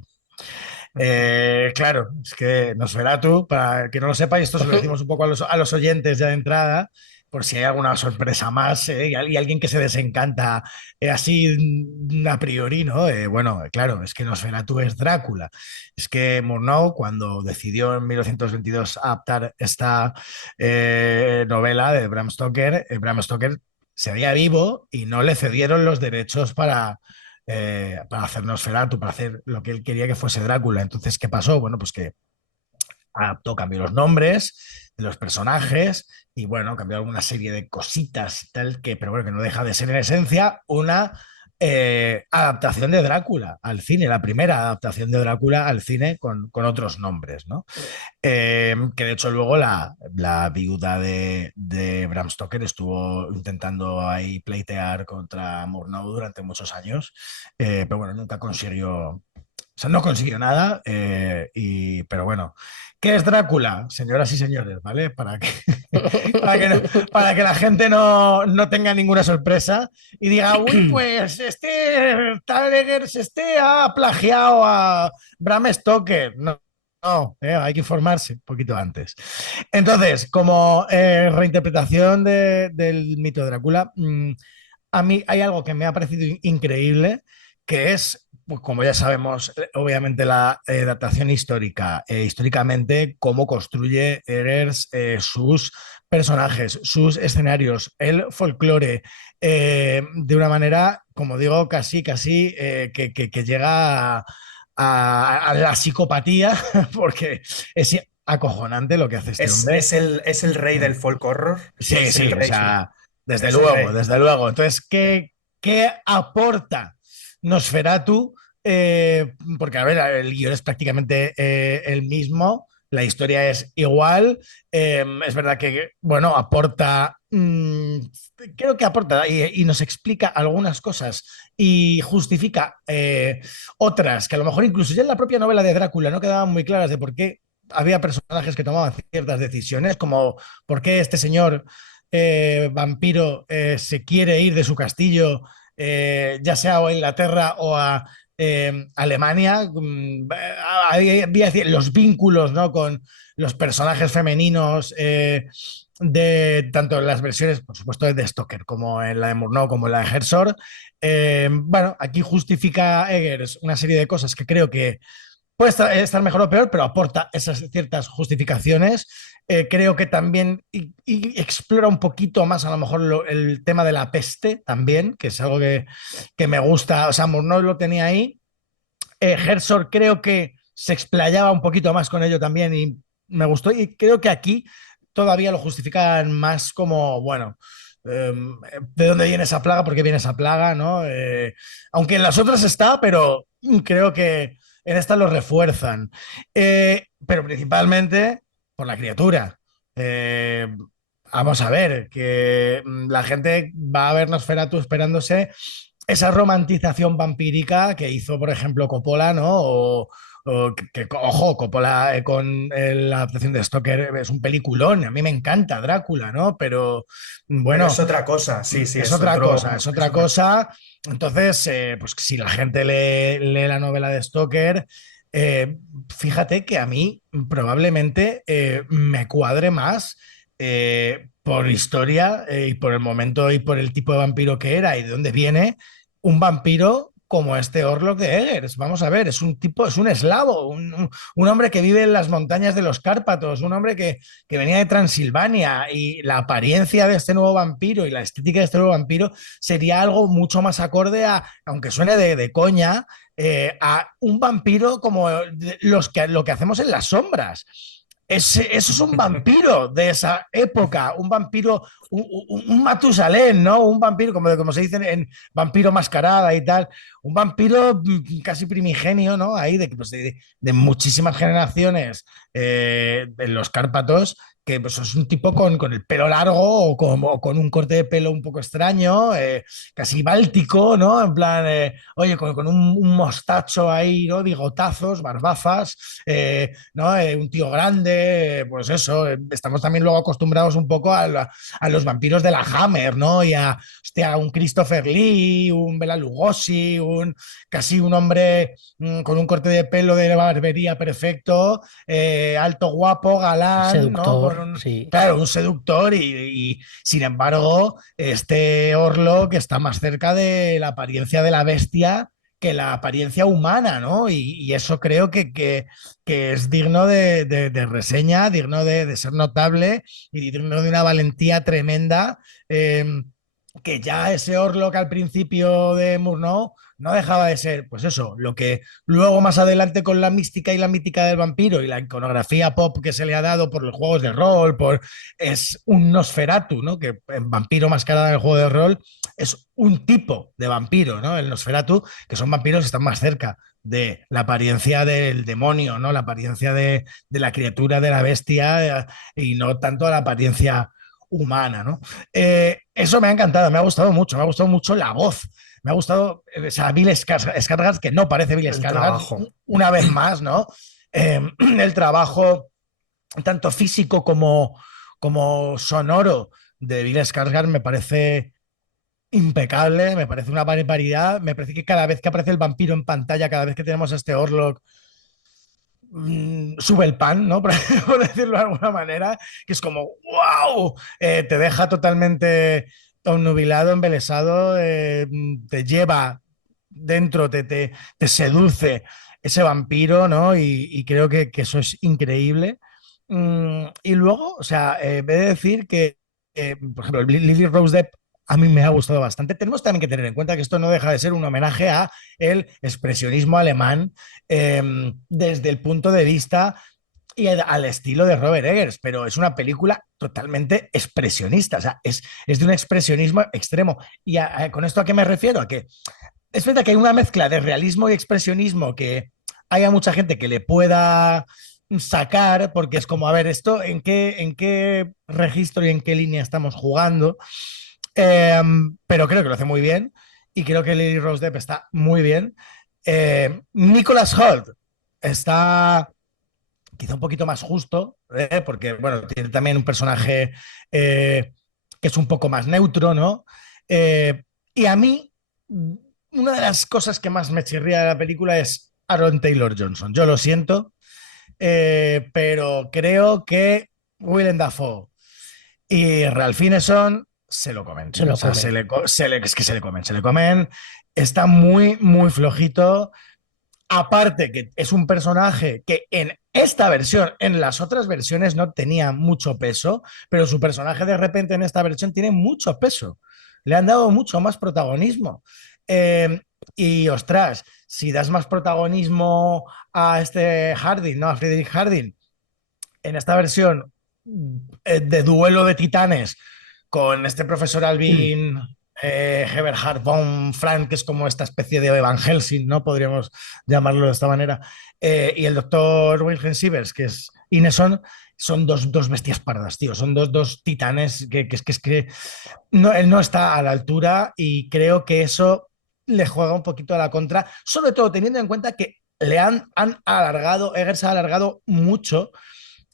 Claro, es que Nosferatu, para que no lo sepa, y esto se lo decimos un poco a los oyentes ya de entrada, por si hay alguna sorpresa más, y alguien que se desencanta así a priori, ¿no? Bueno, claro, es que Nosferatu es Drácula. Es que Murnau, cuando decidió en 1922 adaptar esta novela de Bram Stoker seguía vivo y no le cedieron los derechos para hacer Nosferatu, para hacer lo que él quería que fuese Drácula. Entonces, ¿qué pasó? Bueno, pues que adaptó, cambió los nombres de los personajes y bueno, cambió alguna serie de cositas y tal, pero bueno, que no deja de ser en esencia una adaptación de Drácula al cine, la primera adaptación de Drácula al cine con otros nombres, ¿no? Que de hecho luego la viuda de Bram Stoker estuvo intentando ahí pleitear contra Murnau durante muchos años, pero bueno, nunca consiguió, o sea, no consiguió nada, pero bueno, ¿qué es Drácula? Señoras y señores, ¿vale? Para que la gente no tenga ninguna sorpresa y diga, uy, pues tal Eggers ha plagiado a Bram Stoker. No, hay que informarse un poquito antes. Entonces, como reinterpretación del mito de Drácula, a mí hay algo que me ha parecido increíble, que es, pues, como ya sabemos, obviamente la adaptación histórica, históricamente cómo construye Eggers sus personajes, sus escenarios, el folclore, de una manera, como digo, casi que llega a la psicopatía, porque es acojonante lo que hace este hombre. Es el rey del folk horror. Sí, Es sí, el o rey, sea, desde Es el luego, rey. desde luego. Entonces, ¿qué aporta Nosferatu? Porque, a ver, el guión es prácticamente el mismo, la historia es igual. Es verdad que, bueno, aporta, creo que aporta y nos explica algunas cosas y justifica otras que a lo mejor incluso ya en la propia novela de Drácula no quedaban muy claras de por qué había personajes que tomaban ciertas decisiones, como por qué este señor vampiro se quiere ir de su castillo, ya sea a Inglaterra o a Alemania. Había los vínculos, ¿no?, con los personajes femeninos de tanto en las versiones, por supuesto, de Stoker como en la de Murnau como en la de Herzog. Bueno, aquí justifica Eggers una serie de cosas que creo que puede estar mejor o peor, pero aporta esas ciertas justificaciones. Creo que también y explora un poquito más a lo mejor el tema de la peste también, que es algo que me gusta. O sea, Murnau lo tenía ahí. Herzog creo que se explayaba un poquito más con ello también y me gustó. Y creo que aquí todavía lo justifican más como, bueno, ¿de dónde viene esa plaga? ¿Por qué viene esa plaga? ¿No? Aunque en las otras está, pero creo que en esta lo refuerzan. Pero principalmente por la criatura. Vamos a ver, que la gente va a ver Nosferatu esperándose esa romantización vampírica que hizo, por ejemplo, Coppola, ¿no? Ojo, Coppola con la adaptación de Stoker es un peliculón. A mí me encanta Drácula, ¿no? Pero bueno. Pero es otra cosa, sí, Es otra cosa. Entonces, pues si la gente lee la novela de Stoker, fíjate que a mí probablemente me cuadre más por historia y por el momento y por el tipo de vampiro que era y de dónde viene un vampiro como este Orlok de Eggers. Vamos a ver, es un eslavo, un hombre que vive en las montañas de los Cárpatos, un hombre que venía de Transilvania, y la apariencia de este nuevo vampiro y la estética de este nuevo vampiro sería algo mucho más acorde a, aunque suene de coña, a un vampiro como lo que hacemos en las sombras. Eso es un vampiro de esa época, un vampiro, un Matusalén, ¿no? Un vampiro, como se dice en Vampiro Mascarada y tal, un vampiro casi primigenio, ¿no? Ahí de muchísimas generaciones en los Cárpatos, que pues, es un tipo con el pelo largo o con un corte de pelo un poco extraño, casi báltico, ¿no? En plan, oye, con un mostacho ahí, ¿no? Bigotazos, barbazas, ¿no? Un tío grande, pues eso. Estamos también luego acostumbrados un poco a los vampiros de la Hammer, ¿no? Y a un Christopher Lee, un Bela Lugosi, casi un hombre con un corte de pelo de barbería perfecto, alto, guapo, galán, seductor, ¿no? sí. Claro, un seductor y sin embargo este Orlok está más cerca de la apariencia de la bestia que la apariencia humana, ¿no? Y eso creo que es digno de reseña, digno de ser notable y digno de una valentía tremenda, que ya ese Orlok al principio de Murnau no dejaba de ser, pues eso, lo que luego más adelante con la mística y la mítica del vampiro y la iconografía pop que se le ha dado por los juegos de rol, es un Nosferatu, ¿no? Que en vampiro mascarada en el juego de rol es un tipo de vampiro, ¿no? El Nosferatu, que son vampiros que están más cerca de la apariencia del demonio, ¿no? La apariencia de la criatura, de la bestia, y no tanto a la apariencia humana, ¿no? Eso me ha encantado, me ha gustado mucho la voz, me ha gustado, o sea, Bill Skarsgård, que no parece Bill Skarsgård, una vez más, ¿no? El trabajo tanto físico como sonoro de Bill Skarsgård me parece impecable, me parece una barbaridad, me parece que cada vez que aparece el vampiro en pantalla, cada vez que tenemos a este Orlok, sube el pan, ¿no? Por decirlo de alguna manera, que es como, wow, te deja totalmente obnubilado, embelesado, te lleva dentro, te seduce ese vampiro, ¿no? Y creo que eso es increíble. Y luego, o sea, he de decir que, por ejemplo, Lily Rose Depp a mí me ha gustado bastante. Tenemos también que tener en cuenta que esto no deja de ser un homenaje a el expresionismo alemán desde el punto de vista y al estilo de Robert Eggers, pero es una película totalmente expresionista, o sea, es de un expresionismo extremo. ¿Y con esto a qué me refiero? A que es verdad que hay una mezcla de realismo y expresionismo que haya mucha gente que le pueda sacar, porque es como, a ver, esto en qué registro y en qué línea estamos jugando. Pero creo que lo hace muy bien y creo que Lily Rose Depp está muy bien. Nicholas Hoult está quizá un poquito más justo, porque bueno, tiene también un personaje que es un poco más neutro, ¿no? Y a mí, una de las cosas que más me chirría de la película es Aaron Taylor Johnson. Yo lo siento, pero creo que Willem Dafoe y Ralph Fiennes se lo comen. Se lo o sea, comen. es que se le comen. Está muy, muy flojito. Aparte que es un personaje que en esta versión, en las otras versiones no tenía mucho peso, pero su personaje de repente en esta versión tiene mucho peso. Le han dado mucho más protagonismo. Y ostras, si das más protagonismo a este Harding, ¿no? A Friedrich Harding, en esta versión de duelo de titanes con este profesor Alvin Eberhard von Frank, que es como esta especie de Van Helsing, ¿no? Podríamos llamarlo de esta manera. Y el doctor Wilhelm Sievers, que es Ineson, son dos bestias pardas, tío. Son dos titanes que no, él no está a la altura y creo que eso le juega un poquito a la contra, sobre todo teniendo en cuenta que le han alargado, Eggers ha alargado mucho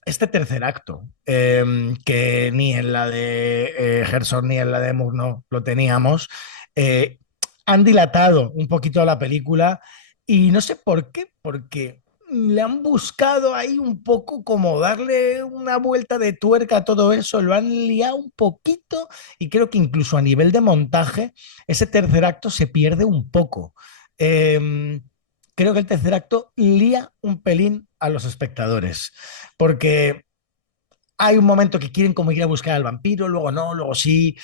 este tercer acto, que ni en la de Herzog ni en la de Murnau lo teníamos, han dilatado un poquito la película y no sé por qué, porque le han buscado ahí un poco como darle una vuelta de tuerca a todo eso, lo han liado un poquito y creo que incluso a nivel de montaje ese tercer acto se pierde un poco. Creo que el tercer acto lía un pelín a los espectadores, porque hay un momento que quieren como ir a buscar al vampiro, luego no, luego sí.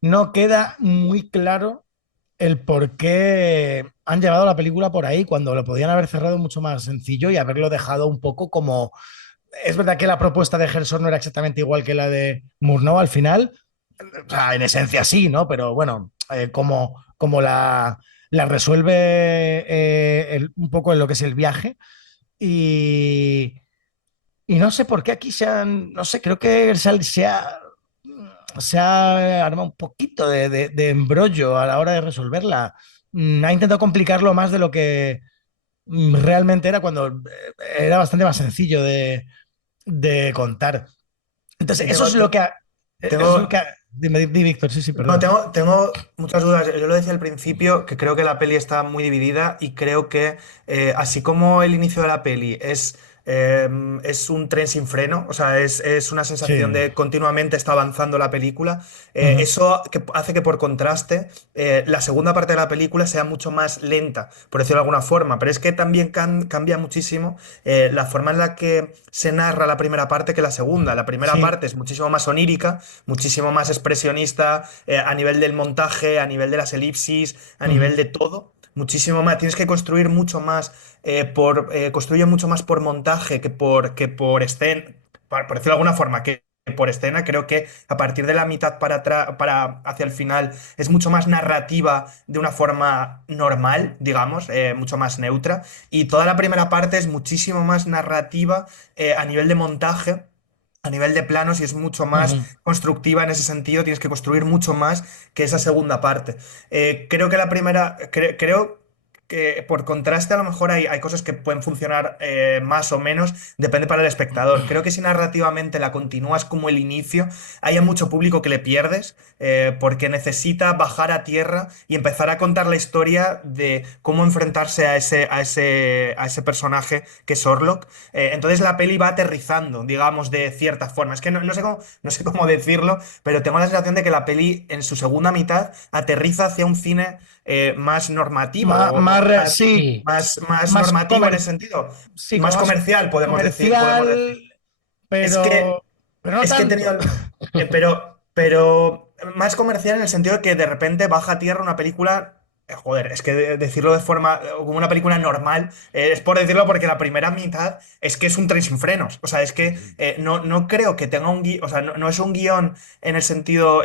No queda muy claro el por qué han llevado la película por ahí cuando lo podían haber cerrado mucho más sencillo y haberlo dejado un poco como... Es verdad que la propuesta de Herzog no era exactamente igual que la de Murnau al final, o sea, en esencia sí, ¿no? Pero bueno, como la resuelve un poco en lo que es el viaje y no sé por qué aquí no sé, creo que se ha armado un poquito de embrollo a la hora de resolverla. Ha intentado complicarlo más de lo que realmente era cuando era bastante más sencillo de contar. Entonces, eso es lo que... Dime, Víctor, sí, perdón. No, tengo muchas dudas. Yo lo decía al principio, que creo que la peli está muy dividida y creo que así como el inicio de la peli es es un tren sin freno, o sea, es una sensación Sí. de continuamente está avanzando la película. Ujú. Eso hace que por contraste la segunda parte de la película sea mucho más lenta, por decirlo de alguna forma, pero es que también cambia muchísimo la forma en la que se narra la primera parte que la segunda. La primera Sí. parte es muchísimo más onírica, muchísimo más expresionista a nivel del montaje, a nivel de las elipsis, a nivel Ujú. de todo. Muchísimo más, tienes que construir mucho más construye mucho más por montaje que por escena, por decirlo de alguna forma, que por escena. Creo que a partir de la mitad para atrás, para hacia el final, es mucho más narrativa de una forma normal, digamos, mucho más neutra. Y toda la primera parte es muchísimo más narrativa a nivel de montaje. A nivel de planos y es mucho más Ujú. constructiva en ese sentido, tienes que construir mucho más que esa segunda parte. Creo que la primera, creo que por contraste a lo mejor hay cosas que pueden funcionar más o menos, depende para el espectador. Creo que si narrativamente la continúas como el inicio, hay mucho público que le pierdes porque necesita bajar a tierra y empezar a contar la historia de cómo enfrentarse a ese personaje que es Orlok. Entonces la peli va aterrizando, digamos, de cierta forma. Es que no sé cómo decirlo, pero tengo la sensación de que la peli en su segunda mitad aterriza hacia un cine más normativo o más, Sí, Sí. más más normativo en ese sentido. sí, como Más más comercial, podemos decir. comercial, Es que, pero no es que he tenido. tanto. Pero más comercial en el sentido de que de repente baja a tierra una película. Joder, es que decirlo de forma como una película normal es por decirlo porque la primera mitad es que es un tren sin frenos. O sea, es que no creo que tenga un guión. O sea, no es un guión en el sentido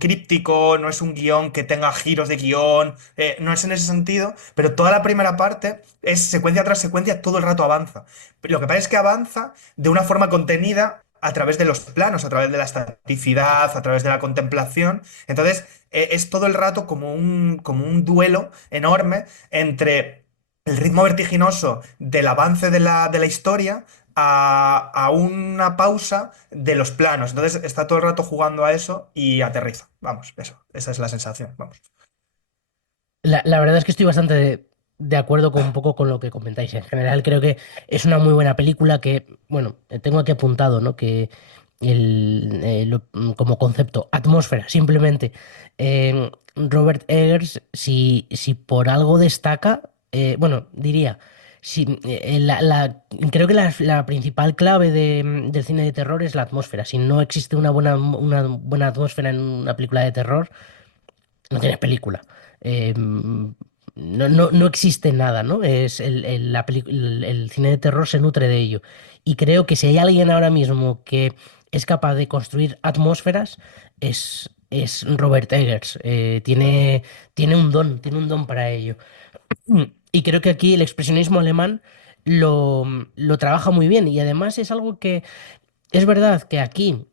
críptico, no es un guión que tenga giros de guión, no es en ese sentido, pero toda la primera parte es secuencia tras secuencia, todo el rato avanza. Lo que pasa es que avanza de una forma contenida a través de los planos, a través de la estaticidad, a través de la contemplación. Entonces, es todo el rato como un duelo enorme entre el ritmo vertiginoso del avance de la historia a una pausa de los planos. Entonces, está todo el rato jugando a eso y aterriza. Vamos, eso, esa es la sensación. Vamos. La verdad es que estoy bastante de acuerdo con un poco con lo que comentáis. En general, creo que es una muy buena película que, bueno, tengo aquí apuntado, ¿no? Que como concepto, atmósfera, simplemente. Robert Eggers, si por algo destaca, bueno, diría, si, creo que la principal clave del cine de terror es la atmósfera. Si no existe una buena atmósfera en una película de terror, no tienes película. No existe nada, ¿no? El cine de terror se nutre de ello. Y creo que si hay alguien ahora mismo que es capaz de construir atmósferas, es Robert Eggers. Tiene un don para ello. Y creo que aquí el expresionismo alemán lo trabaja muy bien. Y además es algo que es verdad que aquí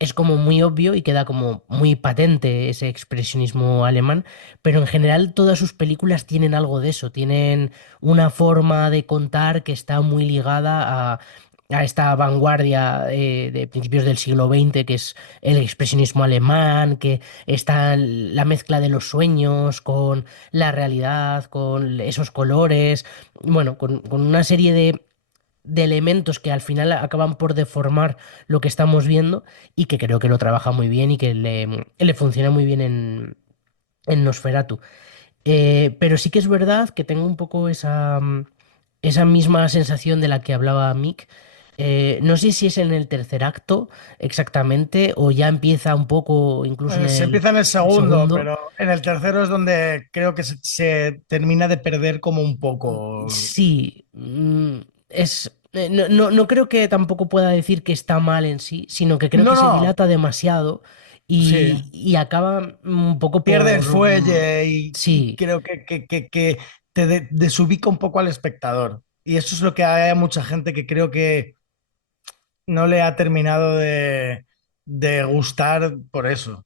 es como muy obvio y queda como muy patente ese expresionismo alemán, pero en general todas sus películas tienen algo de eso, tienen una forma de contar que está muy ligada a esta vanguardia de principios del siglo XX, que es el expresionismo alemán, que está la mezcla de los sueños con la realidad, con esos colores, bueno, con una serie de elementos que al final acaban por deformar lo que estamos viendo y que creo que lo trabaja muy bien y que le funciona muy bien en Nosferatu. Pero sí que es verdad que tengo un poco esa misma sensación de la que hablaba Mick. No sé si es en el tercer acto exactamente o ya empieza un poco incluso en Se el empieza en el segundo, segundo. pero en el tercero es donde creo que se termina de perder como un poco. Sí, no creo que tampoco pueda decir que está mal en sí, sino que creo No, que se no, dilata demasiado sí. y acaba un poco Pierde el por... fuelle y Sí, creo que te desubica un poco al espectador. Y eso es lo que hay a mucha gente que creo que no le ha terminado de gustar por eso.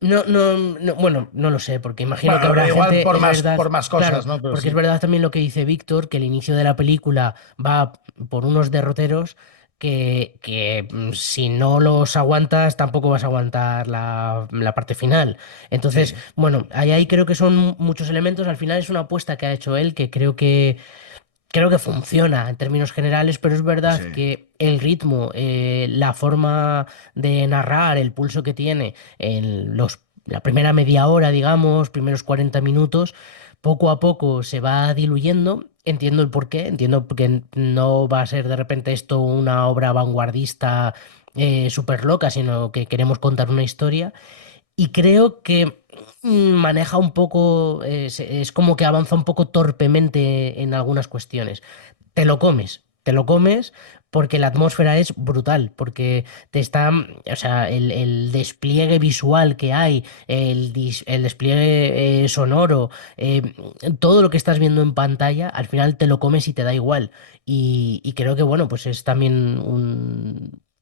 bueno, no lo sé, porque imagino que Bueno, habrá igual gente, es verdad, por más claro, cosas, ¿no? Pero porque es sí. verdad también lo que dice Víctor, que el inicio de la película va por unos derroteros que si no los aguantas tampoco vas a aguantar la parte final. Entonces, Sí. bueno, ahí creo que son muchos elementos, al final es una apuesta que ha hecho él, que creo que creo que funciona en términos generales, pero es verdad Sí. que el ritmo, la forma de narrar, el pulso que tiene en la primera media hora, digamos, primeros 40 minutos, poco a poco se va diluyendo. Entiendo el porqué, entiendo que no va a ser de repente esto una obra vanguardista súper loca, sino que queremos contar una historia. Y creo que maneja un poco, es como que avanza un poco torpemente en algunas cuestiones. Te lo comes porque la atmósfera es brutal, porque te está, o sea, el despliegue visual que hay, el despliegue sonoro, todo lo que estás viendo en pantalla, al final te lo comes y te da igual. Y creo que, bueno, pues es también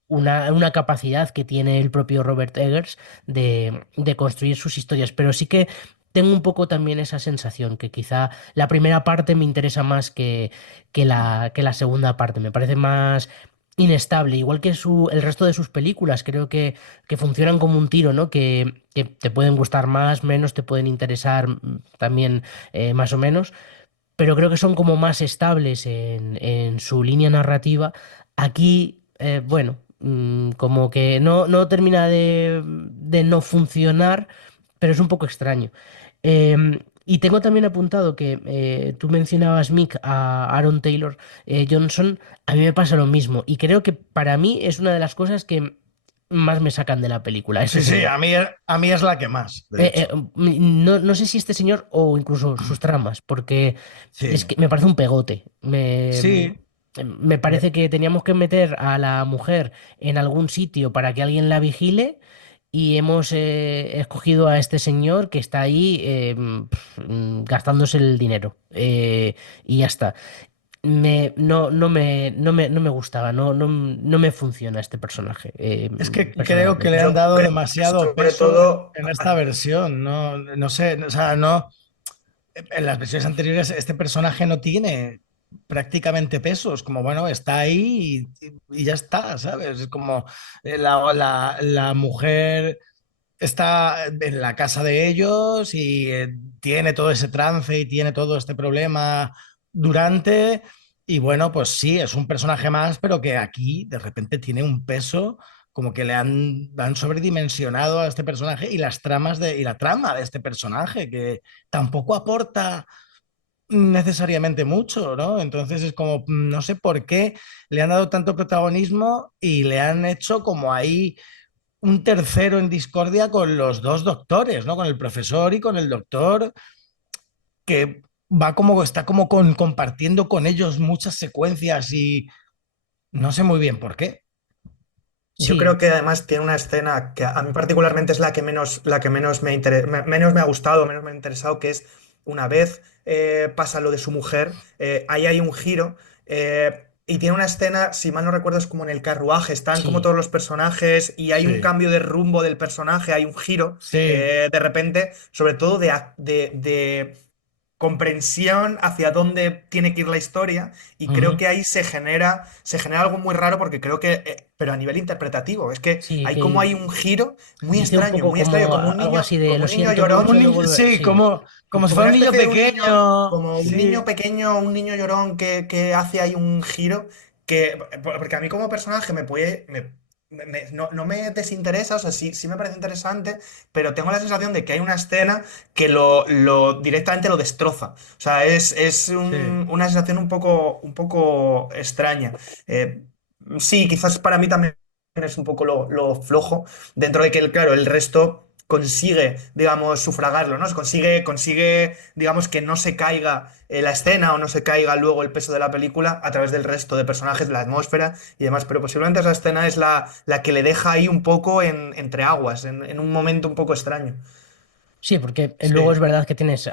una capacidad que tiene el propio Robert Eggers de construir sus historias, pero sí que tengo un poco también esa sensación que quizá la primera parte me interesa más que la segunda parte. Me parece más inestable, igual que el resto de sus películas. Creo que funcionan como un tiro, ¿no? Que te pueden gustar más, menos, te pueden interesar también más o menos, pero creo que son como más estables en su línea narrativa. Aquí, bueno, como que no termina de no funcionar, pero es un poco extraño. Y tengo también apuntado que tú mencionabas, Mick, a Aaron Taylor Johnson. A mí me pasa lo mismo y creo que para mí es una de las cosas que más me sacan de la película, ese Sí, sí, señor. a mí es la que más, de hecho. No sé si este señor o incluso sus tramas, porque es Sí, que me parece un pegote. sí. Me parece que teníamos que meter a la mujer en algún sitio para que alguien la vigile y hemos escogido a este señor que está ahí gastándose el dinero. Y ya está. No me gustaba, no me funciona este personaje, Es que creo que personalmente. le han Yo dado creo que demasiado sobre peso todo, en esta versión. No, no sé, o sea, no. En las versiones anteriores, este personaje no tiene prácticamente peso. Es como, bueno, está ahí y ya está, ¿sabes? Es como la mujer está en la casa de ellos y tiene todo ese trance y tiene todo este problema durante. Y bueno, pues sí, es un personaje más, pero que aquí de repente tiene un peso como que han sobredimensionado a este personaje y las tramas y la trama de este personaje, que tampoco aporta necesariamente mucho, ¿no? Entonces es como, no sé por qué le han dado tanto protagonismo y le han hecho como ahí un tercero en discordia con los dos doctores, ¿no? Con el profesor y con el doctor, que está como compartiendo con ellos muchas secuencias y no sé muy bien por qué. yo Sí, creo que además tiene una escena que a mí particularmente es la que menos menos me ha gustado, menos me ha interesado, que es una vez pasa lo de su mujer, ahí hay un giro y tiene una escena, si mal no recuerdo, es como en el carruaje, están como sí. todos los personajes y hay un Sí, cambio de rumbo del personaje, hay un giro sí. de repente, sobre todo de comprensión hacia dónde tiene que ir la historia y creo Ujú. que ahí se genera algo muy raro porque creo que, pero a nivel interpretativo, es que Sí, hay como que hay un giro dice un poco muy extraño, como algo así de como lo un niño siento Como llorón, un mucho, no niño, vuelve. sí, Sí, como si como fuera una un niño especie de un niño, pequeño. como un niño Sí, pequeño, un niño llorón que hace ahí un giro porque a mí como personaje no me desinteresa, o sea, sí me parece interesante, pero tengo la sensación de que hay una escena que directamente lo destroza. O sea, es sí. una sensación un poco extraña. Eh, sí, quizás para mí también es un poco lo flojo, dentro de que, claro, el resto consigue, digamos, sufragarlo, ¿no? Consigue, digamos, que no se caiga la escena o no se caiga luego el peso de la película a través del resto de personajes, de la atmósfera y demás. Pero posiblemente esa escena es la que le deja ahí un poco entre aguas, en un momento un poco extraño. sí, porque luego Sí. es verdad que tienes,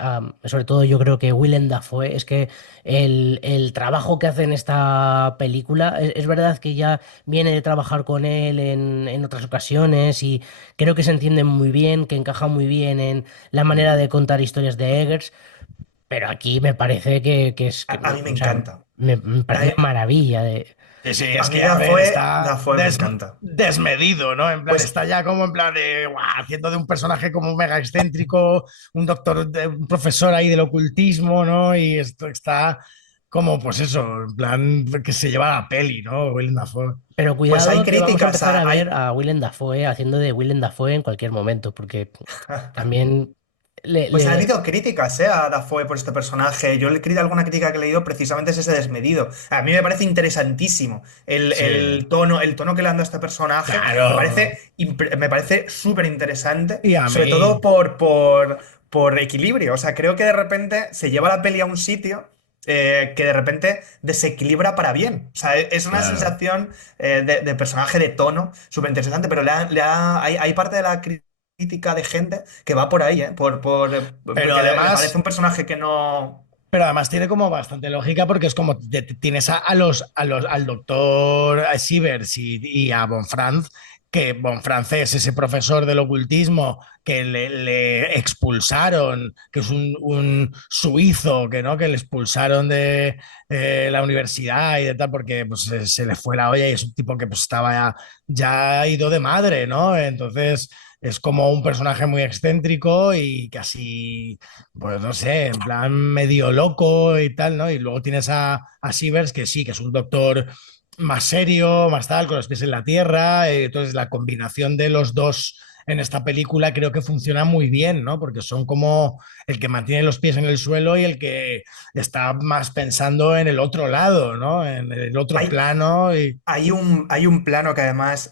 sobre todo yo creo que Willem Dafoe, es que el trabajo que hace en esta película, es verdad que ya viene de trabajar con él en otras ocasiones y creo que se entiende muy bien, que encaja muy bien en la manera de contar historias de Eggers, pero aquí me parece que es, A mí me o sea, encanta. me A, parece una maravilla de... Sí, sí, a es mí que, a ver, Dafoe, está Dafoe me encanta. desmedido, ¿no? En plan, Pues está ya como en plan de, guau, haciendo de un personaje como mega excéntrico, un doctor, un profesor ahí del ocultismo, ¿no? Y esto está como, pues eso, en plan que se lleva la peli, ¿no? Willem Dafoe. Pero Pues hay cuidado que vamos a críticas, empezar a ver a Willem Dafoe haciendo de Willem Dafoe en cualquier momento, porque también pues ha habido críticas, a Dafoe por este personaje. Yo alguna crítica que he leído precisamente es ese desmedido. A mí me parece interesantísimo Sí, el tono que le han dado a este personaje. claro. Me parece súper interesante, Y a sobre todo mí. por equilibrio. O sea, creo que de repente se lleva la peli a un sitio que de repente desequilibra para bien. O sea, es una Claro. sensación de personaje de tono súper interesante, pero hay parte de la crítica de gente que va por ahí, ¿eh? Pero Porque le parece además, un personaje que no. pero además tiene como bastante lógica porque es como tienes al doctor Sievers y a Bonfranz, que Bonfranz es ese profesor del ocultismo que le expulsaron, que es un suizo que, ¿no? que le expulsaron de la universidad y de tal porque pues, se le fue la olla y es un tipo que pues, estaba ya ido de madre, ¿no? Entonces es como un personaje muy excéntrico y casi pues no sé, en plan medio loco y tal, ¿no? Y luego tienes a Sievers, que sí, que es un doctor más serio, más tal, con los pies en la tierra. Entonces, la combinación de los dos en esta película creo que funciona muy bien, ¿no? Porque son como el que mantiene los pies en el suelo y el que está más pensando en el otro lado, ¿no? En el otro Hay, plano y... hay un plano que además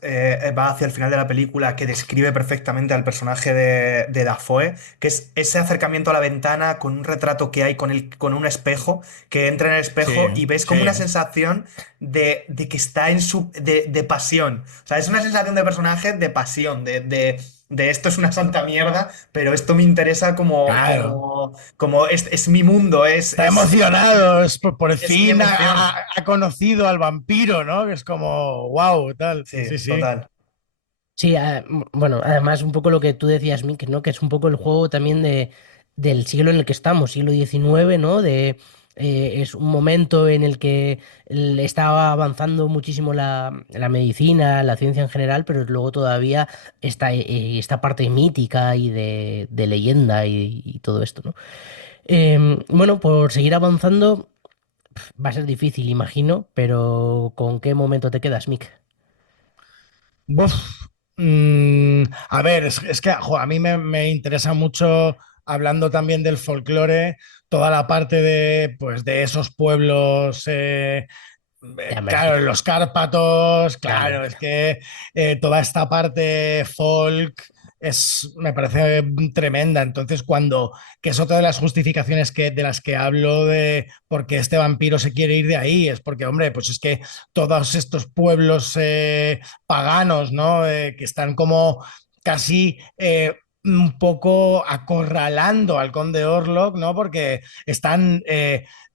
va hacia el final de la película que describe perfectamente al personaje de Dafoe, que es ese acercamiento a la ventana con un retrato que hay con un espejo, que entra en el Sí, espejo y ves como sí. una sensación de que está de pasión. O sea, es una sensación de personaje de pasión, de esto es una santa mierda, pero esto me interesa Claro. como es mi mundo, Está emocionado, por es mi fin emoción. ha conocido al vampiro, ¿no? Que es como, wow, tal. Sí, Sí, sí. total. Sí, bueno, además un poco lo que tú decías, Mick, ¿no? Que es un poco el juego también del siglo en el que estamos, siglo XIX, ¿no? Es un momento en el que estaba avanzando muchísimo la medicina, la ciencia en general, pero luego todavía está esta parte mítica y de leyenda y todo esto, ¿no? Bueno, por seguir avanzando, va a ser difícil, imagino, pero ¿con qué momento te quedas, Mick? Buf, a ver, es que jo, a mí me interesa mucho, hablando también del folclore, toda la parte de, pues, de esos pueblos, Ya, claro, Bélgica. los Cárpatos, Claro, claro, es claro. que toda esta parte folk me parece tremenda. Entonces, que es otra de las justificaciones de las que hablo de por qué este vampiro se quiere ir de ahí, es porque, hombre, pues es que todos estos pueblos paganos, ¿no? Que están como casi un poco acorralando al conde Orlok, ¿no? Porque están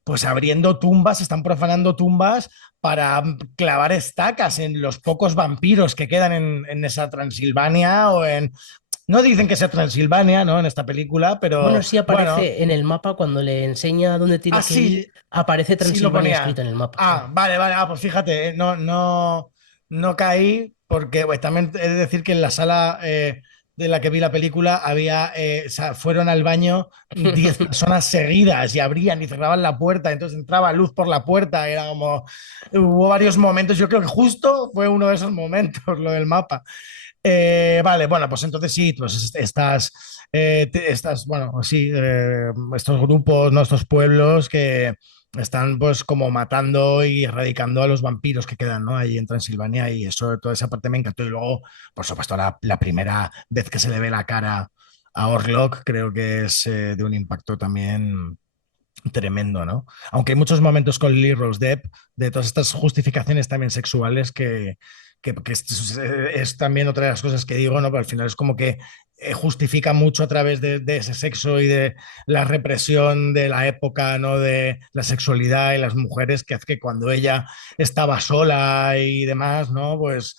pues abriendo tumbas, están profanando tumbas para clavar estacas en los pocos vampiros que quedan en esa Transilvania o en... No dicen que sea Transilvania, ¿no? En esta película, Bueno, pero sí bueno, aparece en el mapa cuando le enseña dónde tiene que ir, así aparece sí lo Transilvania escrito ponía. en el mapa. Sí. Ah, vale, vale, pues fíjate, no caí porque pues, también he de decir que en la sala de la que vi la película fueron al baño 10 personas seguidas y abrían y cerraban la puerta, entonces entraba luz por la puerta, era como, hubo varios momentos, yo creo que justo fue uno de esos momentos, lo del mapa. Vale, bueno, pues entonces sí, pues bueno, sí, estos grupos, ¿no? Estos pueblos que están pues como matando y erradicando a los vampiros que quedan, ¿no? Ahí en Transilvania y eso, toda esa parte me encantó. Y luego, por supuesto, la primera vez que se le ve la cara a Orlok, creo que es de un impacto también tremendo, ¿no? Aunque hay muchos momentos con Lily Rose Depp de todas estas justificaciones también sexuales que es también otra de las cosas que digo, ¿no? Pero al final es como que justifica mucho a través de ese sexo y de la represión de la época, ¿no? De la sexualidad y las mujeres, que hace que cuando ella estaba sola y demás, ¿no? Pues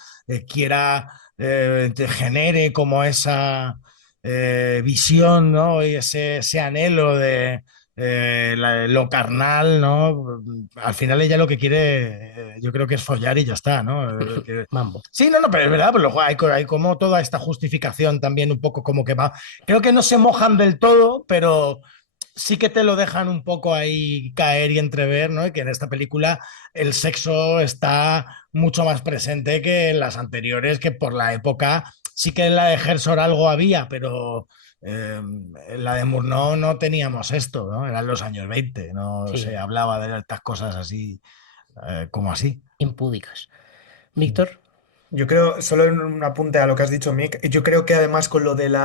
quiera, genere como esa visión, ¿no? Y ese anhelo de lo carnal, ¿no? Al final ella lo que quiere, yo creo que es follar y ya está, ¿no? Mambo. Sí, no, pero es verdad, pero luego hay como toda esta justificación también un poco como que va. Creo que no se mojan del todo, pero sí que te lo dejan un poco ahí caer y entrever, ¿no? Y que en esta película el sexo está mucho más presente que en las anteriores, que por la época sí que en la de Herzog algo había, pero en la de Murnau no teníamos esto, ¿no? Eran los años 20, no Sí, se hablaba de estas cosas así, como así. impúdicas. Víctor, Yo creo, solo en un apunte a lo que has dicho, Mick, yo creo que además con lo del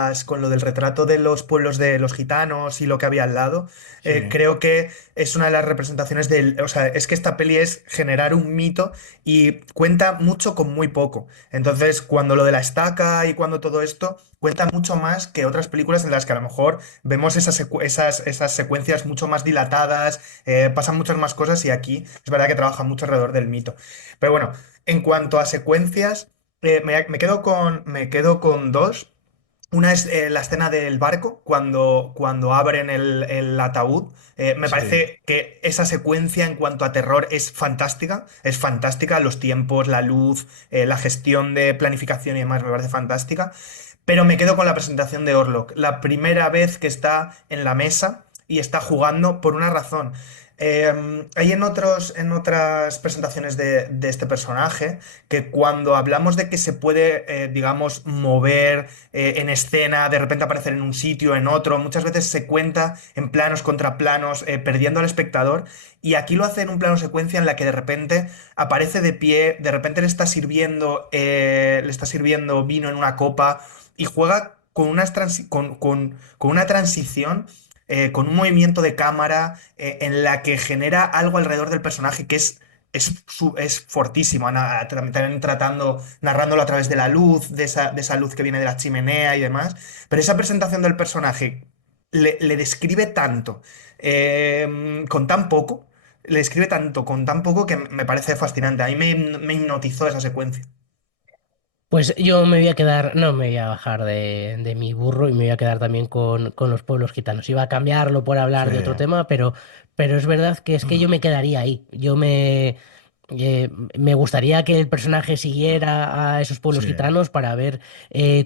retrato de los pueblos de los gitanos y lo que había al lado, Sí, creo que es una de las representaciones o sea, es que esta peli es generar un mito y cuenta mucho con muy poco. Entonces, cuando lo de la estaca y cuando todo esto, cuenta mucho más que otras películas en las que a lo mejor vemos esas secuencias mucho más dilatadas, pasan muchas más cosas y aquí es verdad que trabaja mucho alrededor del mito. Pero bueno. En cuanto a secuencias, me quedo con dos. Una es la escena del barco, cuando abren el ataúd. Me sí. parece que esa secuencia en cuanto a terror es fantástica. Los tiempos, la luz, la gestión de planificación y demás me parece fantástica. Pero me quedo con la presentación de Orlok. La primera vez que está en la mesa y está jugando por una razón. Hay en otras presentaciones de este personaje que cuando hablamos de que se puede, digamos, mover en escena, de repente aparecer en un sitio, en otro, muchas veces se cuenta en planos contra planos, perdiendo al espectador, y aquí lo hace en un plano secuencia en la que de repente aparece de pie, de repente le está sirviendo vino en una copa y juega con una transición, con un movimiento de cámara en la que genera algo alrededor del personaje que es fortísimo, también narrándolo a través de la luz, de esa luz que viene de la chimenea y demás. Pero esa presentación del personaje le describe tanto, con tan poco, le describe tanto con tan poco que me parece fascinante. A mí me hipnotizó esa secuencia. pues yo me voy a quedar, no me voy a bajar de mi burro y me voy a quedar también con los pueblos gitanos. Iba a cambiarlo por Sí. hablar de otro tema, pero es verdad que es que yo me quedaría ahí. Me gustaría que el personaje siguiera a esos pueblos Sí. gitanos para ver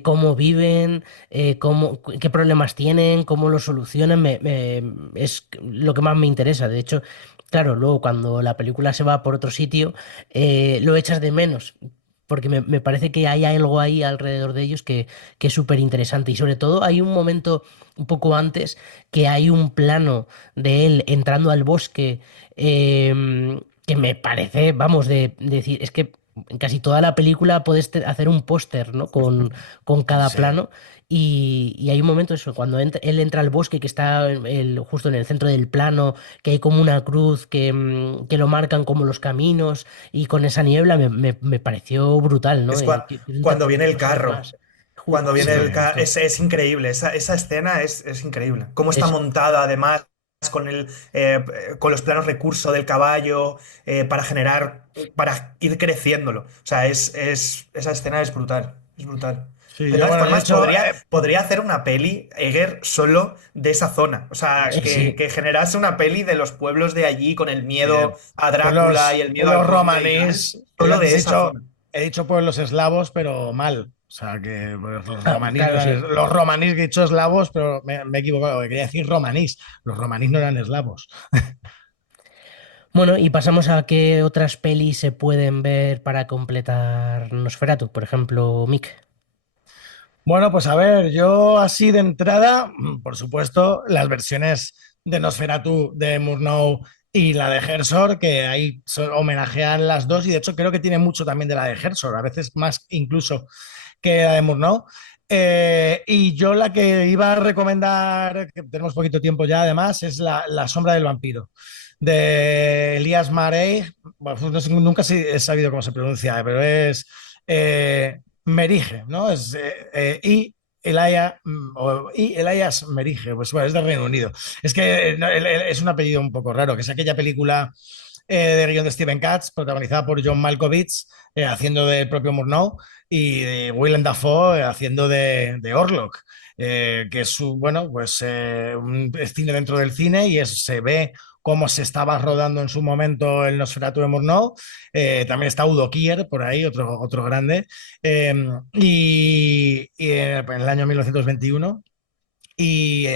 cómo viven, qué problemas tienen, cómo los solucionan. Es lo que más me interesa. De hecho, claro, luego cuando la película se va por otro sitio, lo echas de menos. Porque me parece que hay algo ahí alrededor de ellos que es súper interesante. Y sobre todo hay un momento un poco antes que hay un plano de él entrando al bosque, que me parece, vamos, de decir, es que en casi toda la película puedes hacer un póster, ¿no? Con cada Sí. plano. Y hay un momento eso, cuando él entra al bosque, que está justo en el centro del plano, que hay como una cruz que lo marcan como los caminos, y con esa niebla me pareció brutal, ¿no? Es Quiero cuando viene el intentar saber carro. más. Cuando viene Sí, Justo, el carro. justo. Es increíble. Esa escena es increíble. Cómo está Es, montada, además, con con los planos recurso del caballo, para ir creciéndolo. O sea, esa escena es brutal. Es brutal. sí, De yo, todas bueno, de formas, hecho, podría hacer una peli, Eger, solo de esa zona. O sea, sí. que generase una peli de los pueblos de allí con el eh, miedo a Drácula y el miedo al pueblos conde y tal. romanís, Solo de esa zona. he dicho pueblos eslavos, pero mal. O sea, que pues, Ah, claro, sí. los romanís que he dicho eslavos, pero me he equivocado, que quería decir romanís. Los romanís no eran eslavos. Bueno, y pasamos a qué otras pelis se pueden ver para completar Nosferatu, por ejemplo, Mick. Bueno, pues a ver, yo así de entrada, por supuesto, las versiones de Nosferatu de Murnau y la de Herzog, que ahí homenajean las dos, y de hecho creo que tiene mucho también de la de Herzog, a veces más incluso que la de Murnau. Y yo la que iba a recomendar, que tenemos poquito tiempo ya además, es La sombra del vampiro, de Elias Marey. Bueno, pues no sé, nunca he sabido cómo se pronuncia, pero es Merige, ¿no? Y Elias Merige, pues bueno, es de Reino Unido. Es que no, es un apellido un poco raro, que es aquella película de guión de Steven Katz, protagonizada por John Malkovich, haciendo del propio Murnau, y de Willem Dafoe haciendo de Orlok, que es bueno, pues un cine dentro del cine, y se ve cómo se estaba rodando en su momento el Nosferatu de Murnau. También está Udo Kier por ahí, otro grande. Y en el año 1921 y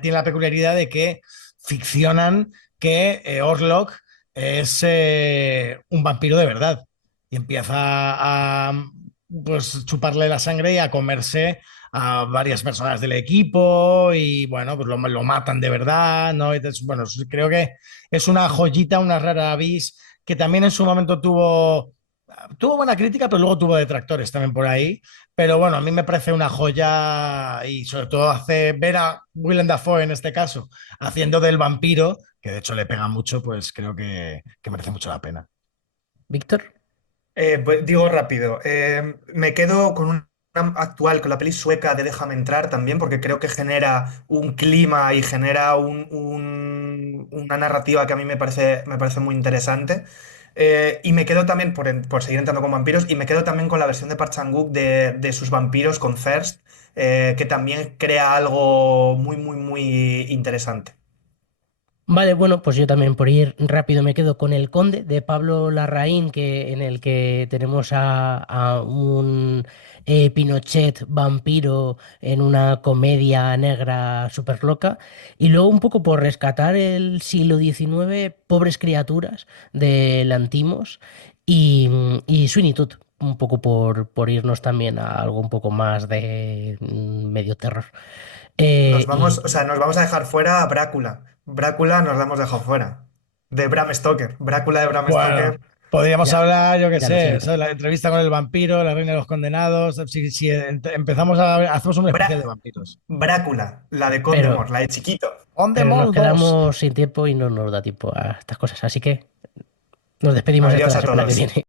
tiene la peculiaridad de que ficcionan que Orlok es un vampiro de verdad y empieza a pues chuparle la sangre y a comerse a varias personas del equipo y bueno, pues lo matan de verdad, ¿no? Entonces, bueno, creo que es una joyita, una rara avis que también en su momento tuvo buena crítica, pero luego tuvo detractores también por ahí. Pero bueno, a mí me parece una joya y sobre todo hace ver a Willem Dafoe en este caso haciendo del vampiro, que de hecho le pega mucho, pues creo que merece mucho la pena. Víctor. Pues digo rápido, me quedo con una actual, con la peli sueca de Déjame entrar también, porque creo que genera un clima y genera una narrativa que a mí me parece muy interesante. Y me quedo también, por seguir entrando con vampiros, y me quedo también con la versión de Park Chan-wook de sus vampiros con Thirst, que también crea algo muy, muy, muy interesante. Vale, bueno, pues yo también por ir rápido me quedo con El Conde de Pablo Larraín, en el que tenemos a un Pinochet vampiro en una comedia negra súper loca. Y luego un poco por rescatar el siglo XIX, Pobres criaturas de Lantimos y Sweeney Todd, un poco por irnos también a algo un poco más de medio terror. Nos vamos, Y o sea, nos vamos a dejar fuera a Brácula. Brácula nos la hemos dejado fuera. De Bram Stoker. Brácula de Bram Bueno, Stoker. podríamos ya, hablar, yo qué ya lo sé, siento. ¿sabes? La entrevista con el vampiro, la reina de los condenados. Si empezamos hacemos un especial de vampiros. Brácula, la de Pero, Condemore, la de chiquito. On the pero nos Mall 2. quedamos sin tiempo y no nos da tiempo a estas cosas. Así que nos despedimos hasta Adiós la a semana que todos. viene.